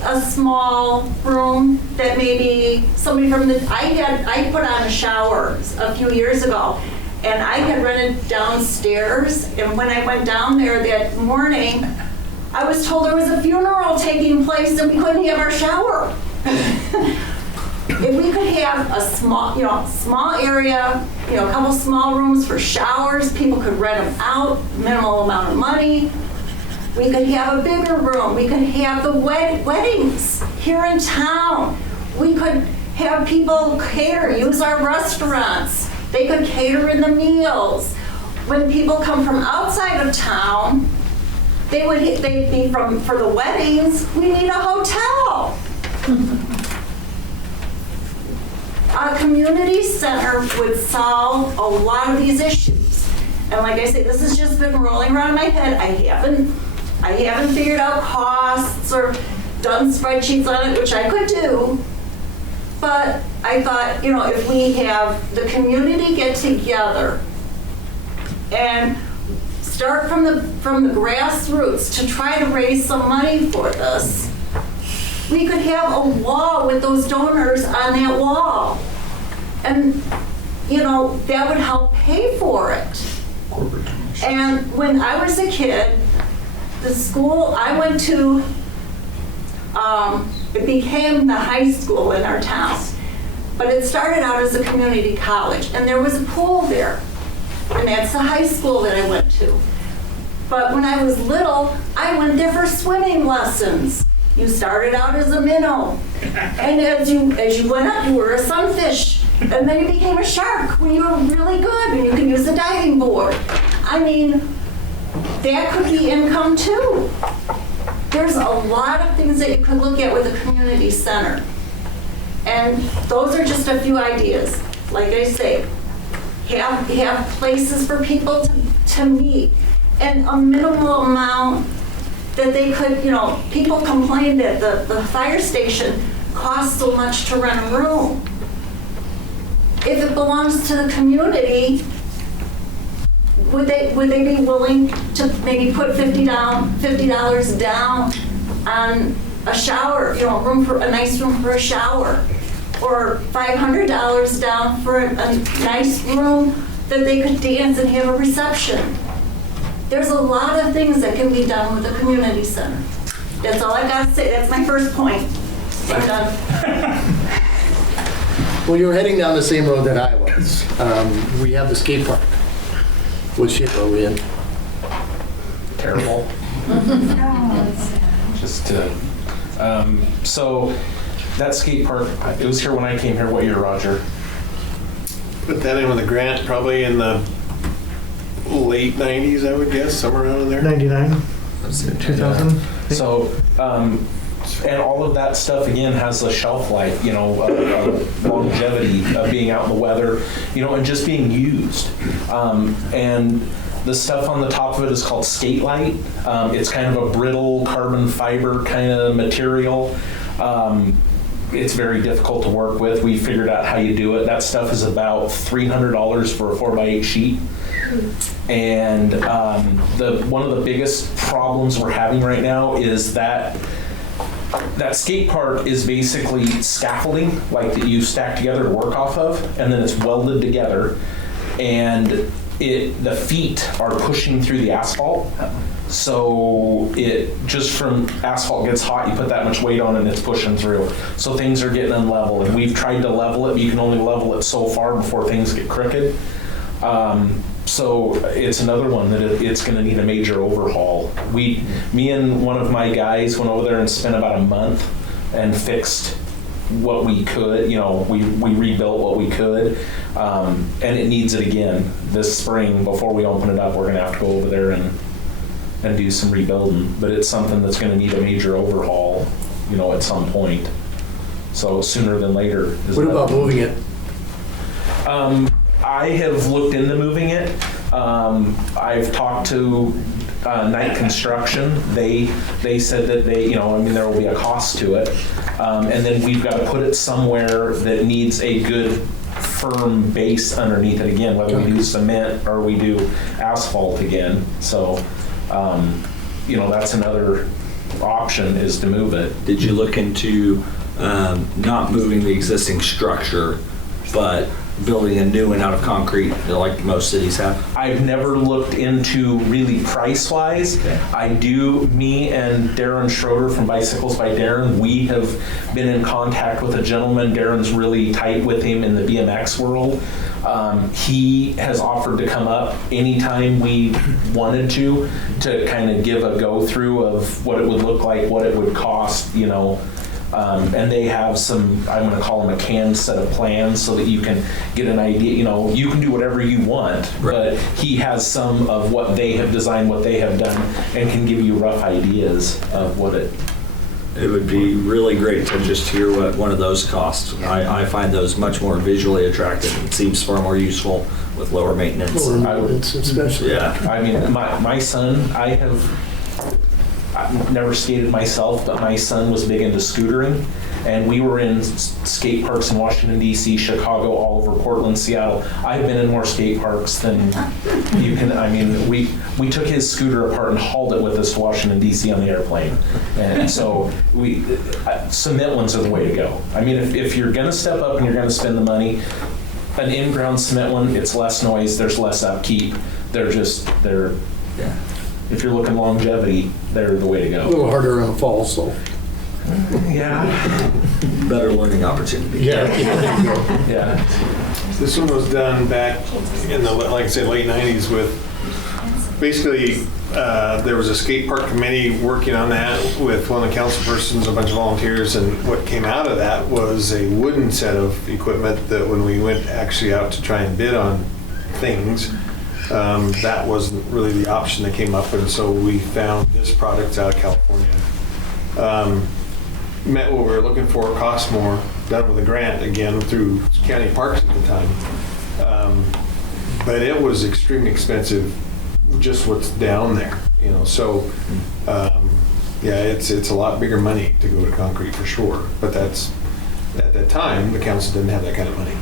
a small room that maybe somebody from I put on a shower a few years ago, and I had rented downstairs, and when I went down there that morning, I was told there was a funeral taking place and we couldn't have our shower. if we could have a small area, a couple small rooms for showers, people could rent them out, minimal amount of money. We could have a bigger room. We could have the weddings here in town. We could have people cater, use our restaurants. They could cater in the meals. When people come from outside of town, they'd be for the weddings, we need a hotel. A community center would solve a lot of these issues. And like I say, this has just been rolling around in my head. I haven't figured out costs or done spreadsheets on it, which I could do. But I thought, if we have the community get together and start from the grassroots to try to raise some money for this, we could have a wall with those donors on that wall. And, that would help pay for it. And when I was a kid, the school I went to, it became the high school in our town. But it started out as a community college, and there was a pool there. And that's the high school that I went to. But when I was little, I went there for swimming lessons. You started out as a minnow, and as you went up, you were a sunfish, and then you became a shark when you were really good, and you could use a diving board. I mean, that could be income too. There's a lot of things that you could look at with a community center, and those are just a few ideas. Like I say, have places for people to meet, and a minimal amount that they could, people complain that the fire station costs so much to rent a room. If it belongs to the community, would they be willing to maybe put $50 down on a shower, a nice room for a shower, or $500 down for a nice room that they could dance and have a reception? There's a lot of things that can be done with a community center. That's all I got to say. That's my first point. I'm done. Well, you're heading down the same road that I was. We have the skate park. What shape are we in? Terrible. So that skate park, it was here when I came here. What year, Roger? Put that in with a grant, probably in the late 90s, I would guess, somewhere around in there. 99, 2000. So, and all of that stuff again has a shelf life, longevity of being out in the weather, and just being used. And the stuff on the top of it is called skate light. It's kind of a brittle carbon fiber kind of material. It's very difficult to work with. We figured out how you do it. That stuff is about $300 for a 4x8 sheet. And one of the biggest problems we're having right now is that skate park is basically scaffolding, like that you stack together to work off of, and then it's welded together, and the feet are pushing through the asphalt. So it just from asphalt gets hot, you put that much weight on it and it's pushing through. So things are getting unlevel, and we've tried to level it, but you can only level it so far before things get crooked. So it's another one that it's going to need a major overhaul. Me and one of my guys went over there and spent about a month and fixed what we could. We rebuilt what we could, and it needs it again this spring. Before we open it up, we're going to have to go over there and do some rebuilding. But it's something that's going to need a major overhaul, at some point. So sooner than later. What about moving it? I have looked into moving it. I've talked to Knight Construction. They said that there will be a cost to it. And then we've got to put it somewhere that needs a good firm base underneath it again, whether we do cement or we do asphalt again. So, that's another option, is to move it. Did you look into not moving the existing structure, but building a new one out of concrete like most cities have? I've never looked into really price-wise. I do, me and Darren Schroeder from Bicycles by Darren, we have been in contact with a gentleman. Darren's really tight with him in the BMX world. He has offered to come up anytime we wanted to kind of give a go-through of what it would look like, what it would cost, you know. And they have some, I'm going to call them a canned set of plans so that you can get an idea. You know, you can do whatever you want, but he has some of what they have designed, what they have done, and can give you rough ideas of what it. It would be really great to just hear what one of those costs. I find those much more visually attractive. It seems far more useful with lower maintenance. Lower maintenance, especially. Yeah. I mean, my son, I've never skated myself, but my son was big into scootering, and we were in skate parks in Washington, D.C., Chicago, all over Portland, Seattle. I've been in more skate parks than you can. I mean, we took his scooter apart and hauled it with us to Washington, D.C. on the airplane. And so cement ones are the way to go. I mean, if you're going to step up and you're going to spend the money, an in-ground cement one, it's less noise, there's less upkeep. If you're looking longevity, they're the way to go. A little harder on falls, though. Yeah. Better learning opportunity. Yeah. Yeah. This one was done back in the, like I said, late 90s with, basically, there was a skate park committee working on that with one of the council persons, a bunch of volunteers, and what came out of that was a wooden set of equipment that when we went actually out to try and bid on things, that wasn't really the option that came up, and so we found this product out of California. Met what we were looking for, cost more, done with a grant again through county parks at the time. But it was extremely expensive, just what's down there, you know. So, yeah, it's a lot bigger money to go to concrete for sure. But that's, at that time, the council didn't have that kind of money.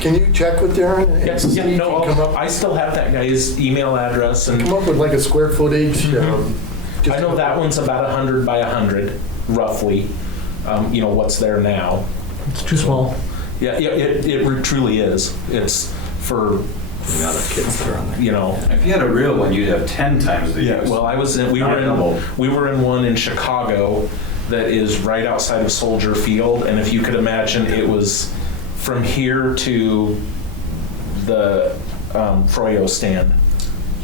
Can you check with Darren? and Yes, see if you no, can come up, I still have that guy's email address, and come up with like a square footage? I know that one's about 100 by 100, roughly. You know, what's there now. It's too small. Yeah, it truly is. It's for, The amount of kids that are on there. you know. If you had a real one, you'd have 10 times the use. Yeah, well, we were in one in Chicago that is right outside of Soldier Field, and if you could imagine, it was from here to the Froyo stand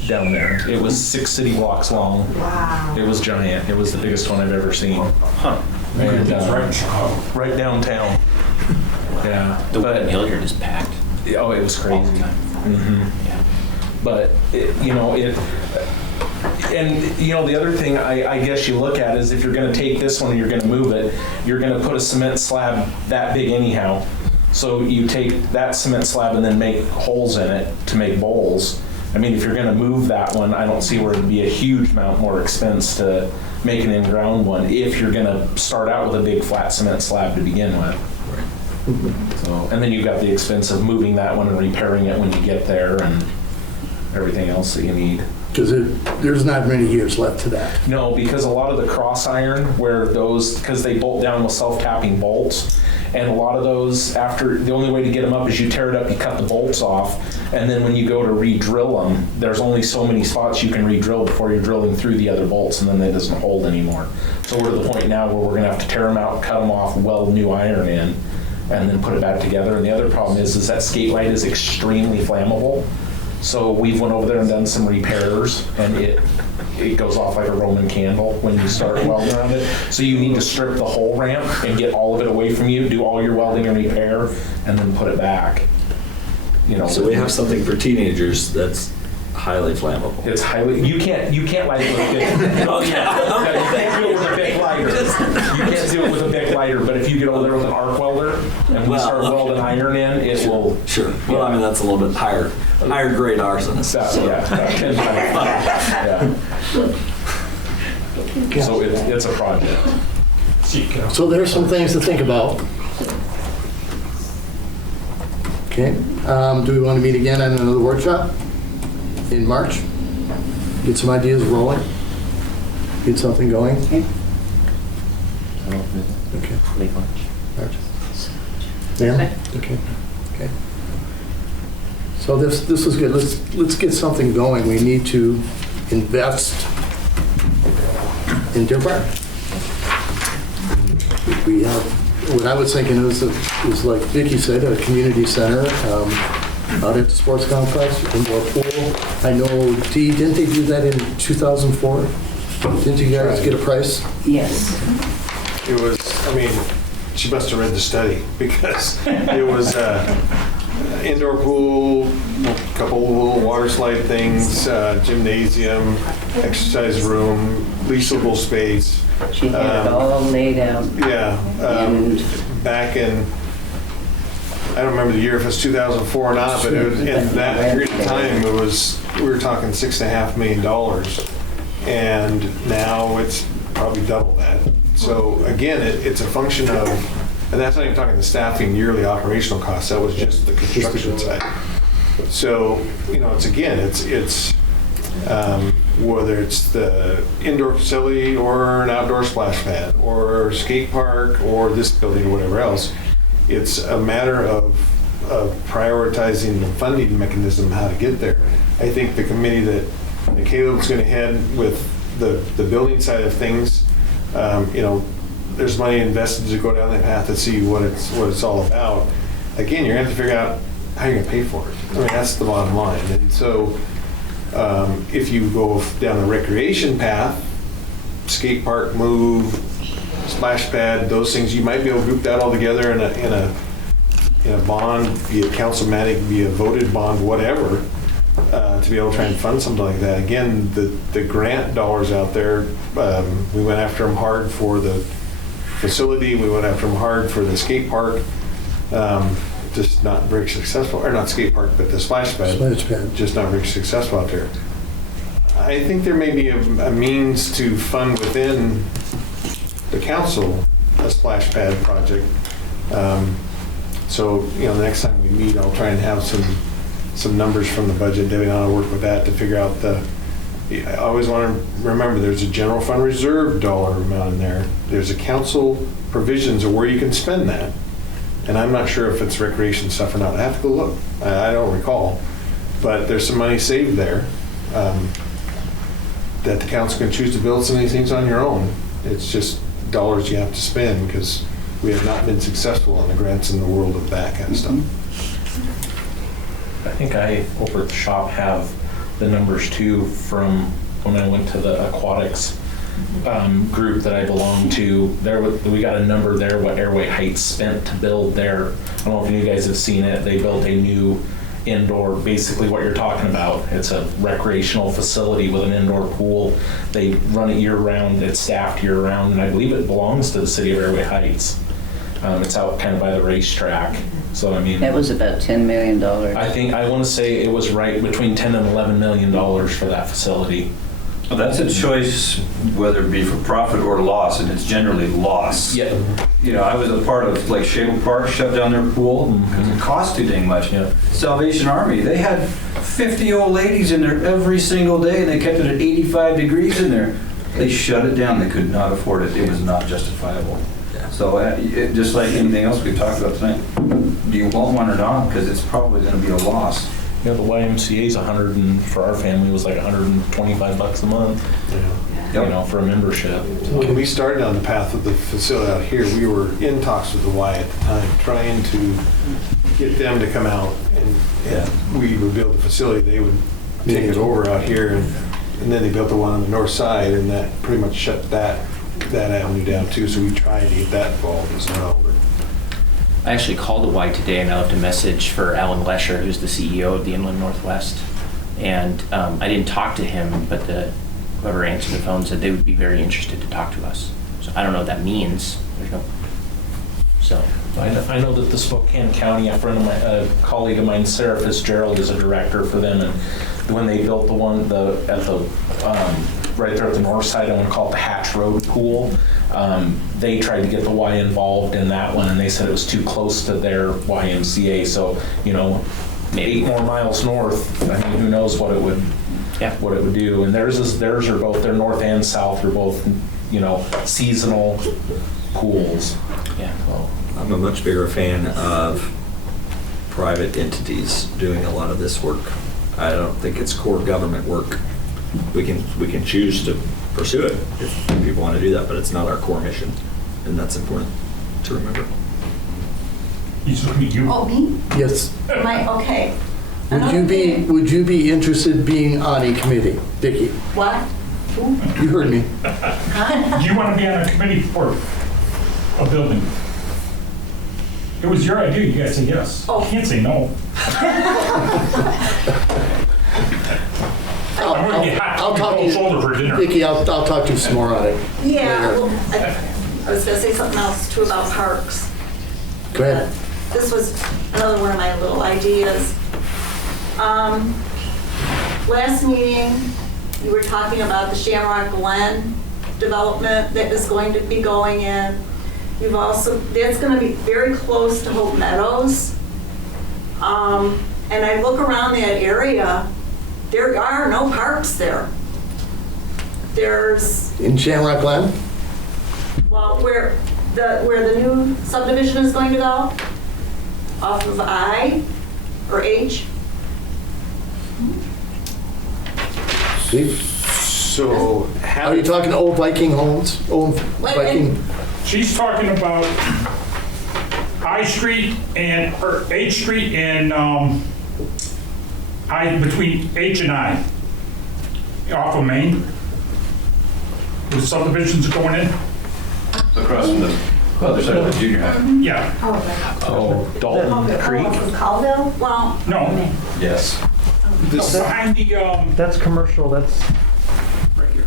down there. It was 6 city blocks long. Wow. It was giant. It was the biggest one I've ever seen. Huh. And, Right in Chicago. right downtown. Yeah. The but, one in Hilliard is packed. oh, it was crazy. All the time. Yeah. But, and you know, the other thing I guess you look at is if you're going to take this one and you're going to move it, you're going to put a cement slab that big anyhow. So you take that cement slab and then make holes in it to make bowls. I mean, if you're going to move that one, I don't see where it'd be a huge amount more expense to make an in-ground one if you're going to start out with a big flat cement slab to begin with. So, and then you've got the expense of moving that one and repairing it when you get there and everything else that you need. Because there's not many years left to that. No, because a lot of the cross iron where those, because they bolt down with self-tapping bolts, and a lot of those, the only way to get them up is you tear it up, you cut the bolts off, and then when you go to re-drill them, there's only so many spots you can re-drill before you're drilling through the other bolts, and then that doesn't hold anymore. So we're to the point now where we're going to have to tear them out, cut them off, weld new iron in, and then put it back together. And the other problem is that skate light is extremely flammable. So we've went over there and done some repairs, and it goes off like a Roman candle when you start welding around it. So you need to strip the whole ramp and get all of it away from you, do all your welding and repair, and then put it back. You know. So we have something for teenagers that's highly flammable. It's highly. You can't light it with a big. Oh yeah. You can't do it with a big lighter. You can't do it with a big lighter. But if you get over there with an arc welder and we start welding iron in, it will. Sure. Well, I mean that's a little bit higher grade arsonist. Yeah. 10 times. Yeah. So it's a project. So there's some things to think about. Okay. Do we want to meet again at another workshop in March? Get some ideas rolling? Get something going? Okay. Late March. March. Yeah? Okay. Okay. So this is good. Let's get something going. We need to invest in Deer Park. We have, what I was thinking is like Vicki said, a community center out at the sports complex, indoor pool. I know, Dee, didn't they do that in 2004? Didn't you guys get a price? Yes. It was, I mean, she must have read the study because it was indoor pool, a couple little water slide things, gymnasium, exercise room, leasable space. She had it all laid out. Yeah. Back in, I don't remember the year if it's 2004 or not, but it was, in that period of time, it was, we were talking $6.5 million. And now it's probably double that. So again, it's a function of, and that's not even talking the staffing yearly operational costs, that was just the construction side. So, it's whether it's the indoor facility or an outdoor splash pad or skate park or this building or whatever else, it's a matter of prioritizing the funding mechanism, how to get there. I think the committee that Caleb's going to head with the building side of things, there's money invested to go down that path to see what it's all about. Again, you're going to have to figure out how you're going to pay for it. I mean, that's the bottom line. And so if you go down the recreation path, skate park, move, splash pad, those things, you might be able to group that all together in a bond, be it councilmatic, be a voted bond, whatever, to be able to try and fund something like that. Again, the grant dollars out there, we went after them hard for the facility, we went after them hard for the skate park, just not very successful, or not skate park, but the splash pad, just not very successful out there. I think there may be a means to fund within the council a splash pad project. So, the next time we meet, I'll try and have some numbers from the budget. Debbie and I will work with that to figure out I always want to remember there's a general fund reserve dollar amount in there. There's a council provisions of where you can spend that. And I'm not sure if it's recreation stuff or not. I have to go look. I don't recall. But there's some money saved there that the council can choose to build some of these things on your own. It's just dollars you have to spend because we have not been successful on the grants in the world of that kind of stuff. I think I, over at the shop, have the numbers too from when I went to the aquatics group that I belong to. We got a number there what Airway Heights spent to build their, I don't know if you guys have seen it, they built a new indoor, basically what you're talking about. It's a recreational facility with an indoor pool. They run it year round, it's staffed year round, and I believe it belongs to the city of Airway Heights. It's out kind of by the racetrack. So, I mean. That was about $10 million. I want to say it was right between $10 and $11 million for that facility. Well, that's a choice, whether it be for profit or loss, and it's generally loss. Yeah. I was a part of like Shable Park shut down their pool because it cost too dang much. Yeah. Salvation Army, they had 50 old ladies in there every single day, and they kept it at 85 degrees in there. They shut it down. They could not afford it. It was not justifiable. So just like anything else we've talked about tonight, do you want one or not? Because it's probably going to be a loss. The YMCA's for our family was like $125 a month. Yeah. For a membership. When we started on the path of the facility out here, we were in talks with the Y at the time, trying to get them to come out and we would build the facility. They would take it over out here, and then they built the one on the north side, and that pretty much shut that avenue down too. So we tried to get that involved as well. I actually called the Y today and I left a message for Alan Lesher, who's the CEO of the Inland Northwest. And I didn't talk to him, but whoever answered the phone said they would be very interested to talk to us. So I don't know what that means. So I know that the Spokane County, a colleague of mine, Sarah Fitzgerald, is a director for them. And when they built the one right there at the north side, I want to call it the Hatch Road Pool. They tried to get the Y involved in that one, and they said it was too close to their YMCA. So, maybe 8 more miles north. I mean, who knows what it would do? And theirs are both. They're north and south. They're both, seasonal pools. Yeah. I'm a much bigger fan of private entities doing a lot of this work. I don't think it's core government work. We can choose to pursue it if people want to do that, but it's not our core mission, and that's important to remember. He's looking at you. Oh, me? Yes. Okay. Would you be interested in being on a committee, Vicki? What? You heard me. Do you want to be on a committee for a building? It was your idea, you guys say yes. Oh. You can't say no. I'm going to get hot. I'll talk to you, shoulder for dinner. Vicki, I'll talk to you some more on it. Yeah, later. well, I was gonna say something else too about parks. Go ahead. This was another one of my little ideas. Last meeting, you were talking about the Shamrock Glen development that is going to be going in. You've also, that's gonna be very close to Hope Meadows. And I look around that area, there are no parks there. There's, In Shamrock Glen? well, where the new subdivision is going to go, off of I or H. Steve? So Are you talking Old Viking homes? Old Viking? She's talking about I Street or H Street and between H and I, off of Main. The subdivisions are going in. Across from the other side of the junior high. Yeah. Oh, Dalton Creek? Caldwell? Well, No, Yes. behind the, That's commercial, that's, right here.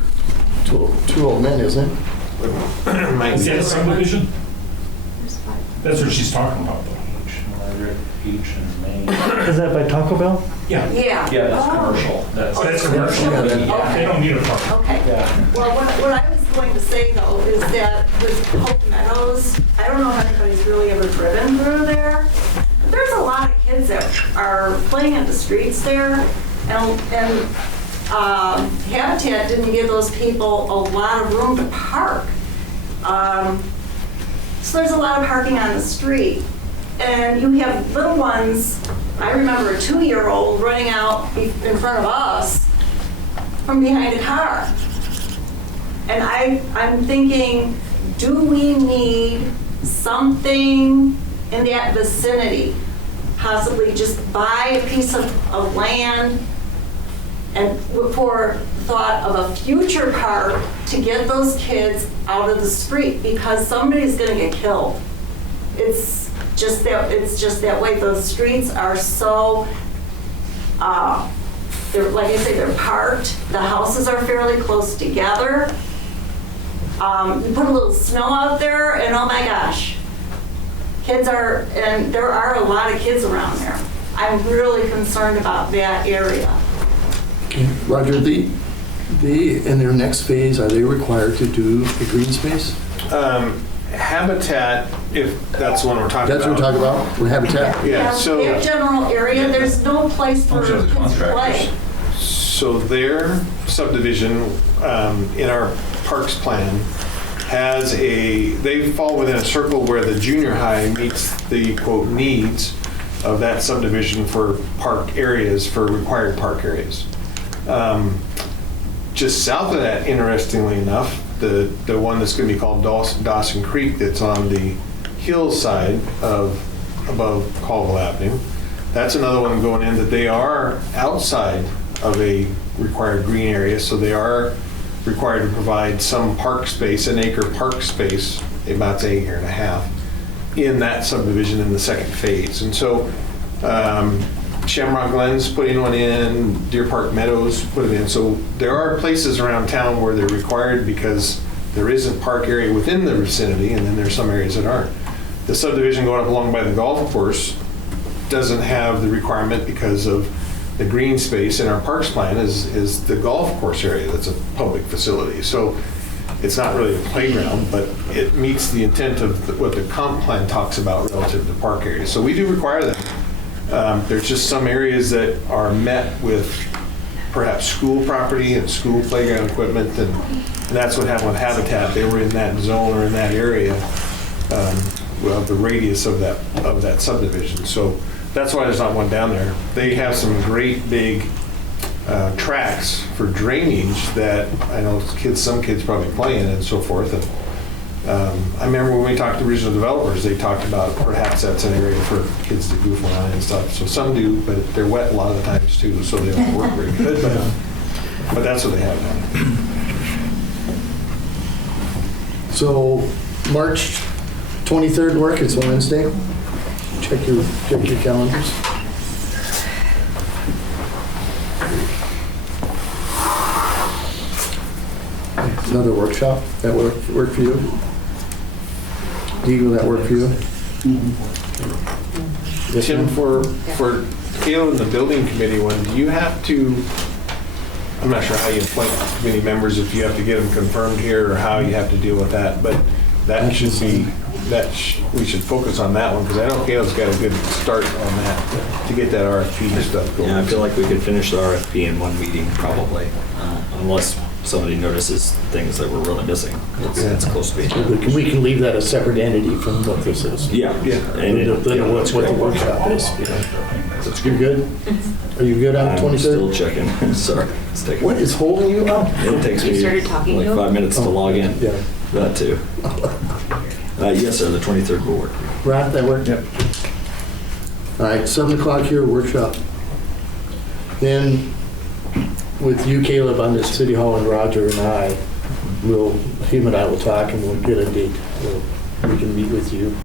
Two old men, isn't it? Is that a subdivision? That's what she's talking about, though. H and Main. is that by Taco Bell? yeah. Yeah, that's Oh. commercial. Oh, that's commercial. Yeah, then- They don't need a park. Okay. Yeah. Well, what I was going to say though is that with Hope Meadows, I don't know if anybody's really ever driven through there. But there's a lot of kids that are playing at the streets there, and Habitat didn't give those people a lot of room to park. So there's a lot of parking on the street. And you have little ones, I remember a 2-year-old running out in front of us from behind a car. And I'm thinking, do we need something in that vicinity? Possibly just buy a piece of land and for thought of a future park to get those kids out of the street, because somebody's gonna get killed. It's just that way. Those streets are so, they're, like I say, they're parked. The houses are fairly close together. You put a little snow out there and oh my gosh. And there are a lot of kids around there. I'm really concerned about that area. Okay. Roger, in their next phase, are they required to do a green space? Habitat, if that's the one we're talking That's what about. we're talking about, with Habitat? Yeah, so- Their general area, there's no place for Function of the kids to play. contractors. So their subdivision in our parks plan they fall within a circle where the junior high meets the quote needs of that subdivision for park areas, for required park areas. Just south of that, interestingly enough, the one that's going to be called Dawson Creek, that's on the hillside above Colville Avenue. That's another one going in that they are outside of a required green area, so they are required to provide some park space, an acre park space, about an acre and a half, in that subdivision in the second phase. And so Shamrock Glen's putting one in, Deer Park Meadows put it in. So there are places around town where they're required because there isn't park area within the vicinity, and then there's some areas that aren't. The subdivision going up along by the golf course doesn't have the requirement because of the green space in our parks plan is the golf course area that's a public facility. So it's not really a playground, but it meets the intent of what the comp plan talks about relative to park areas. So we do require them. There's just some areas that are met with perhaps school property and school playground equipment, and that's what happened with Habitat. They were in that zone or in that area of the radius of that subdivision. So That's why there's not one down there. They have some great big tracks for drainage that I know some kids probably play in and so forth. And I remember when we talked to regional developers, they talked about perhaps that's an area for kids to goof around and stuff. So some do, but they're wet a lot of the times too, so they don't work very good. But that's what they have down there. So March 23rd work, it's Wednesday. Check your calendars. Another workshop, that work for you? Eagle, that work for you? Yes, Tim, ma'am? for Caleb and the building committee one, do you have to, I'm not sure how you appoint committee members, if you have to get them confirmed here or how you have to deal with that, but that should be, we should focus on that one because I know Caleb's got a good start on that to get that RFP stuff going. Yeah, I feel like we could finish the RFP in one meeting probably, unless somebody notices things that we're really missing. It's close to being. We can leave that a separate entity from what this is. Yeah. And then what the workshop is. You're good? Are you good on the I'm 23rd? still checking. Sorry. It's taking What is holding you up? It takes me started talking like to him? 5 minutes to log in. Yeah. That too. Yes, sir, the 23rd will work. Right, that work? Yep. All right, 7 o'clock here, workshop. Then with you, Caleb, on this City Hall, and Roger and I, him and I will talk and we'll get a date. We can meet with you.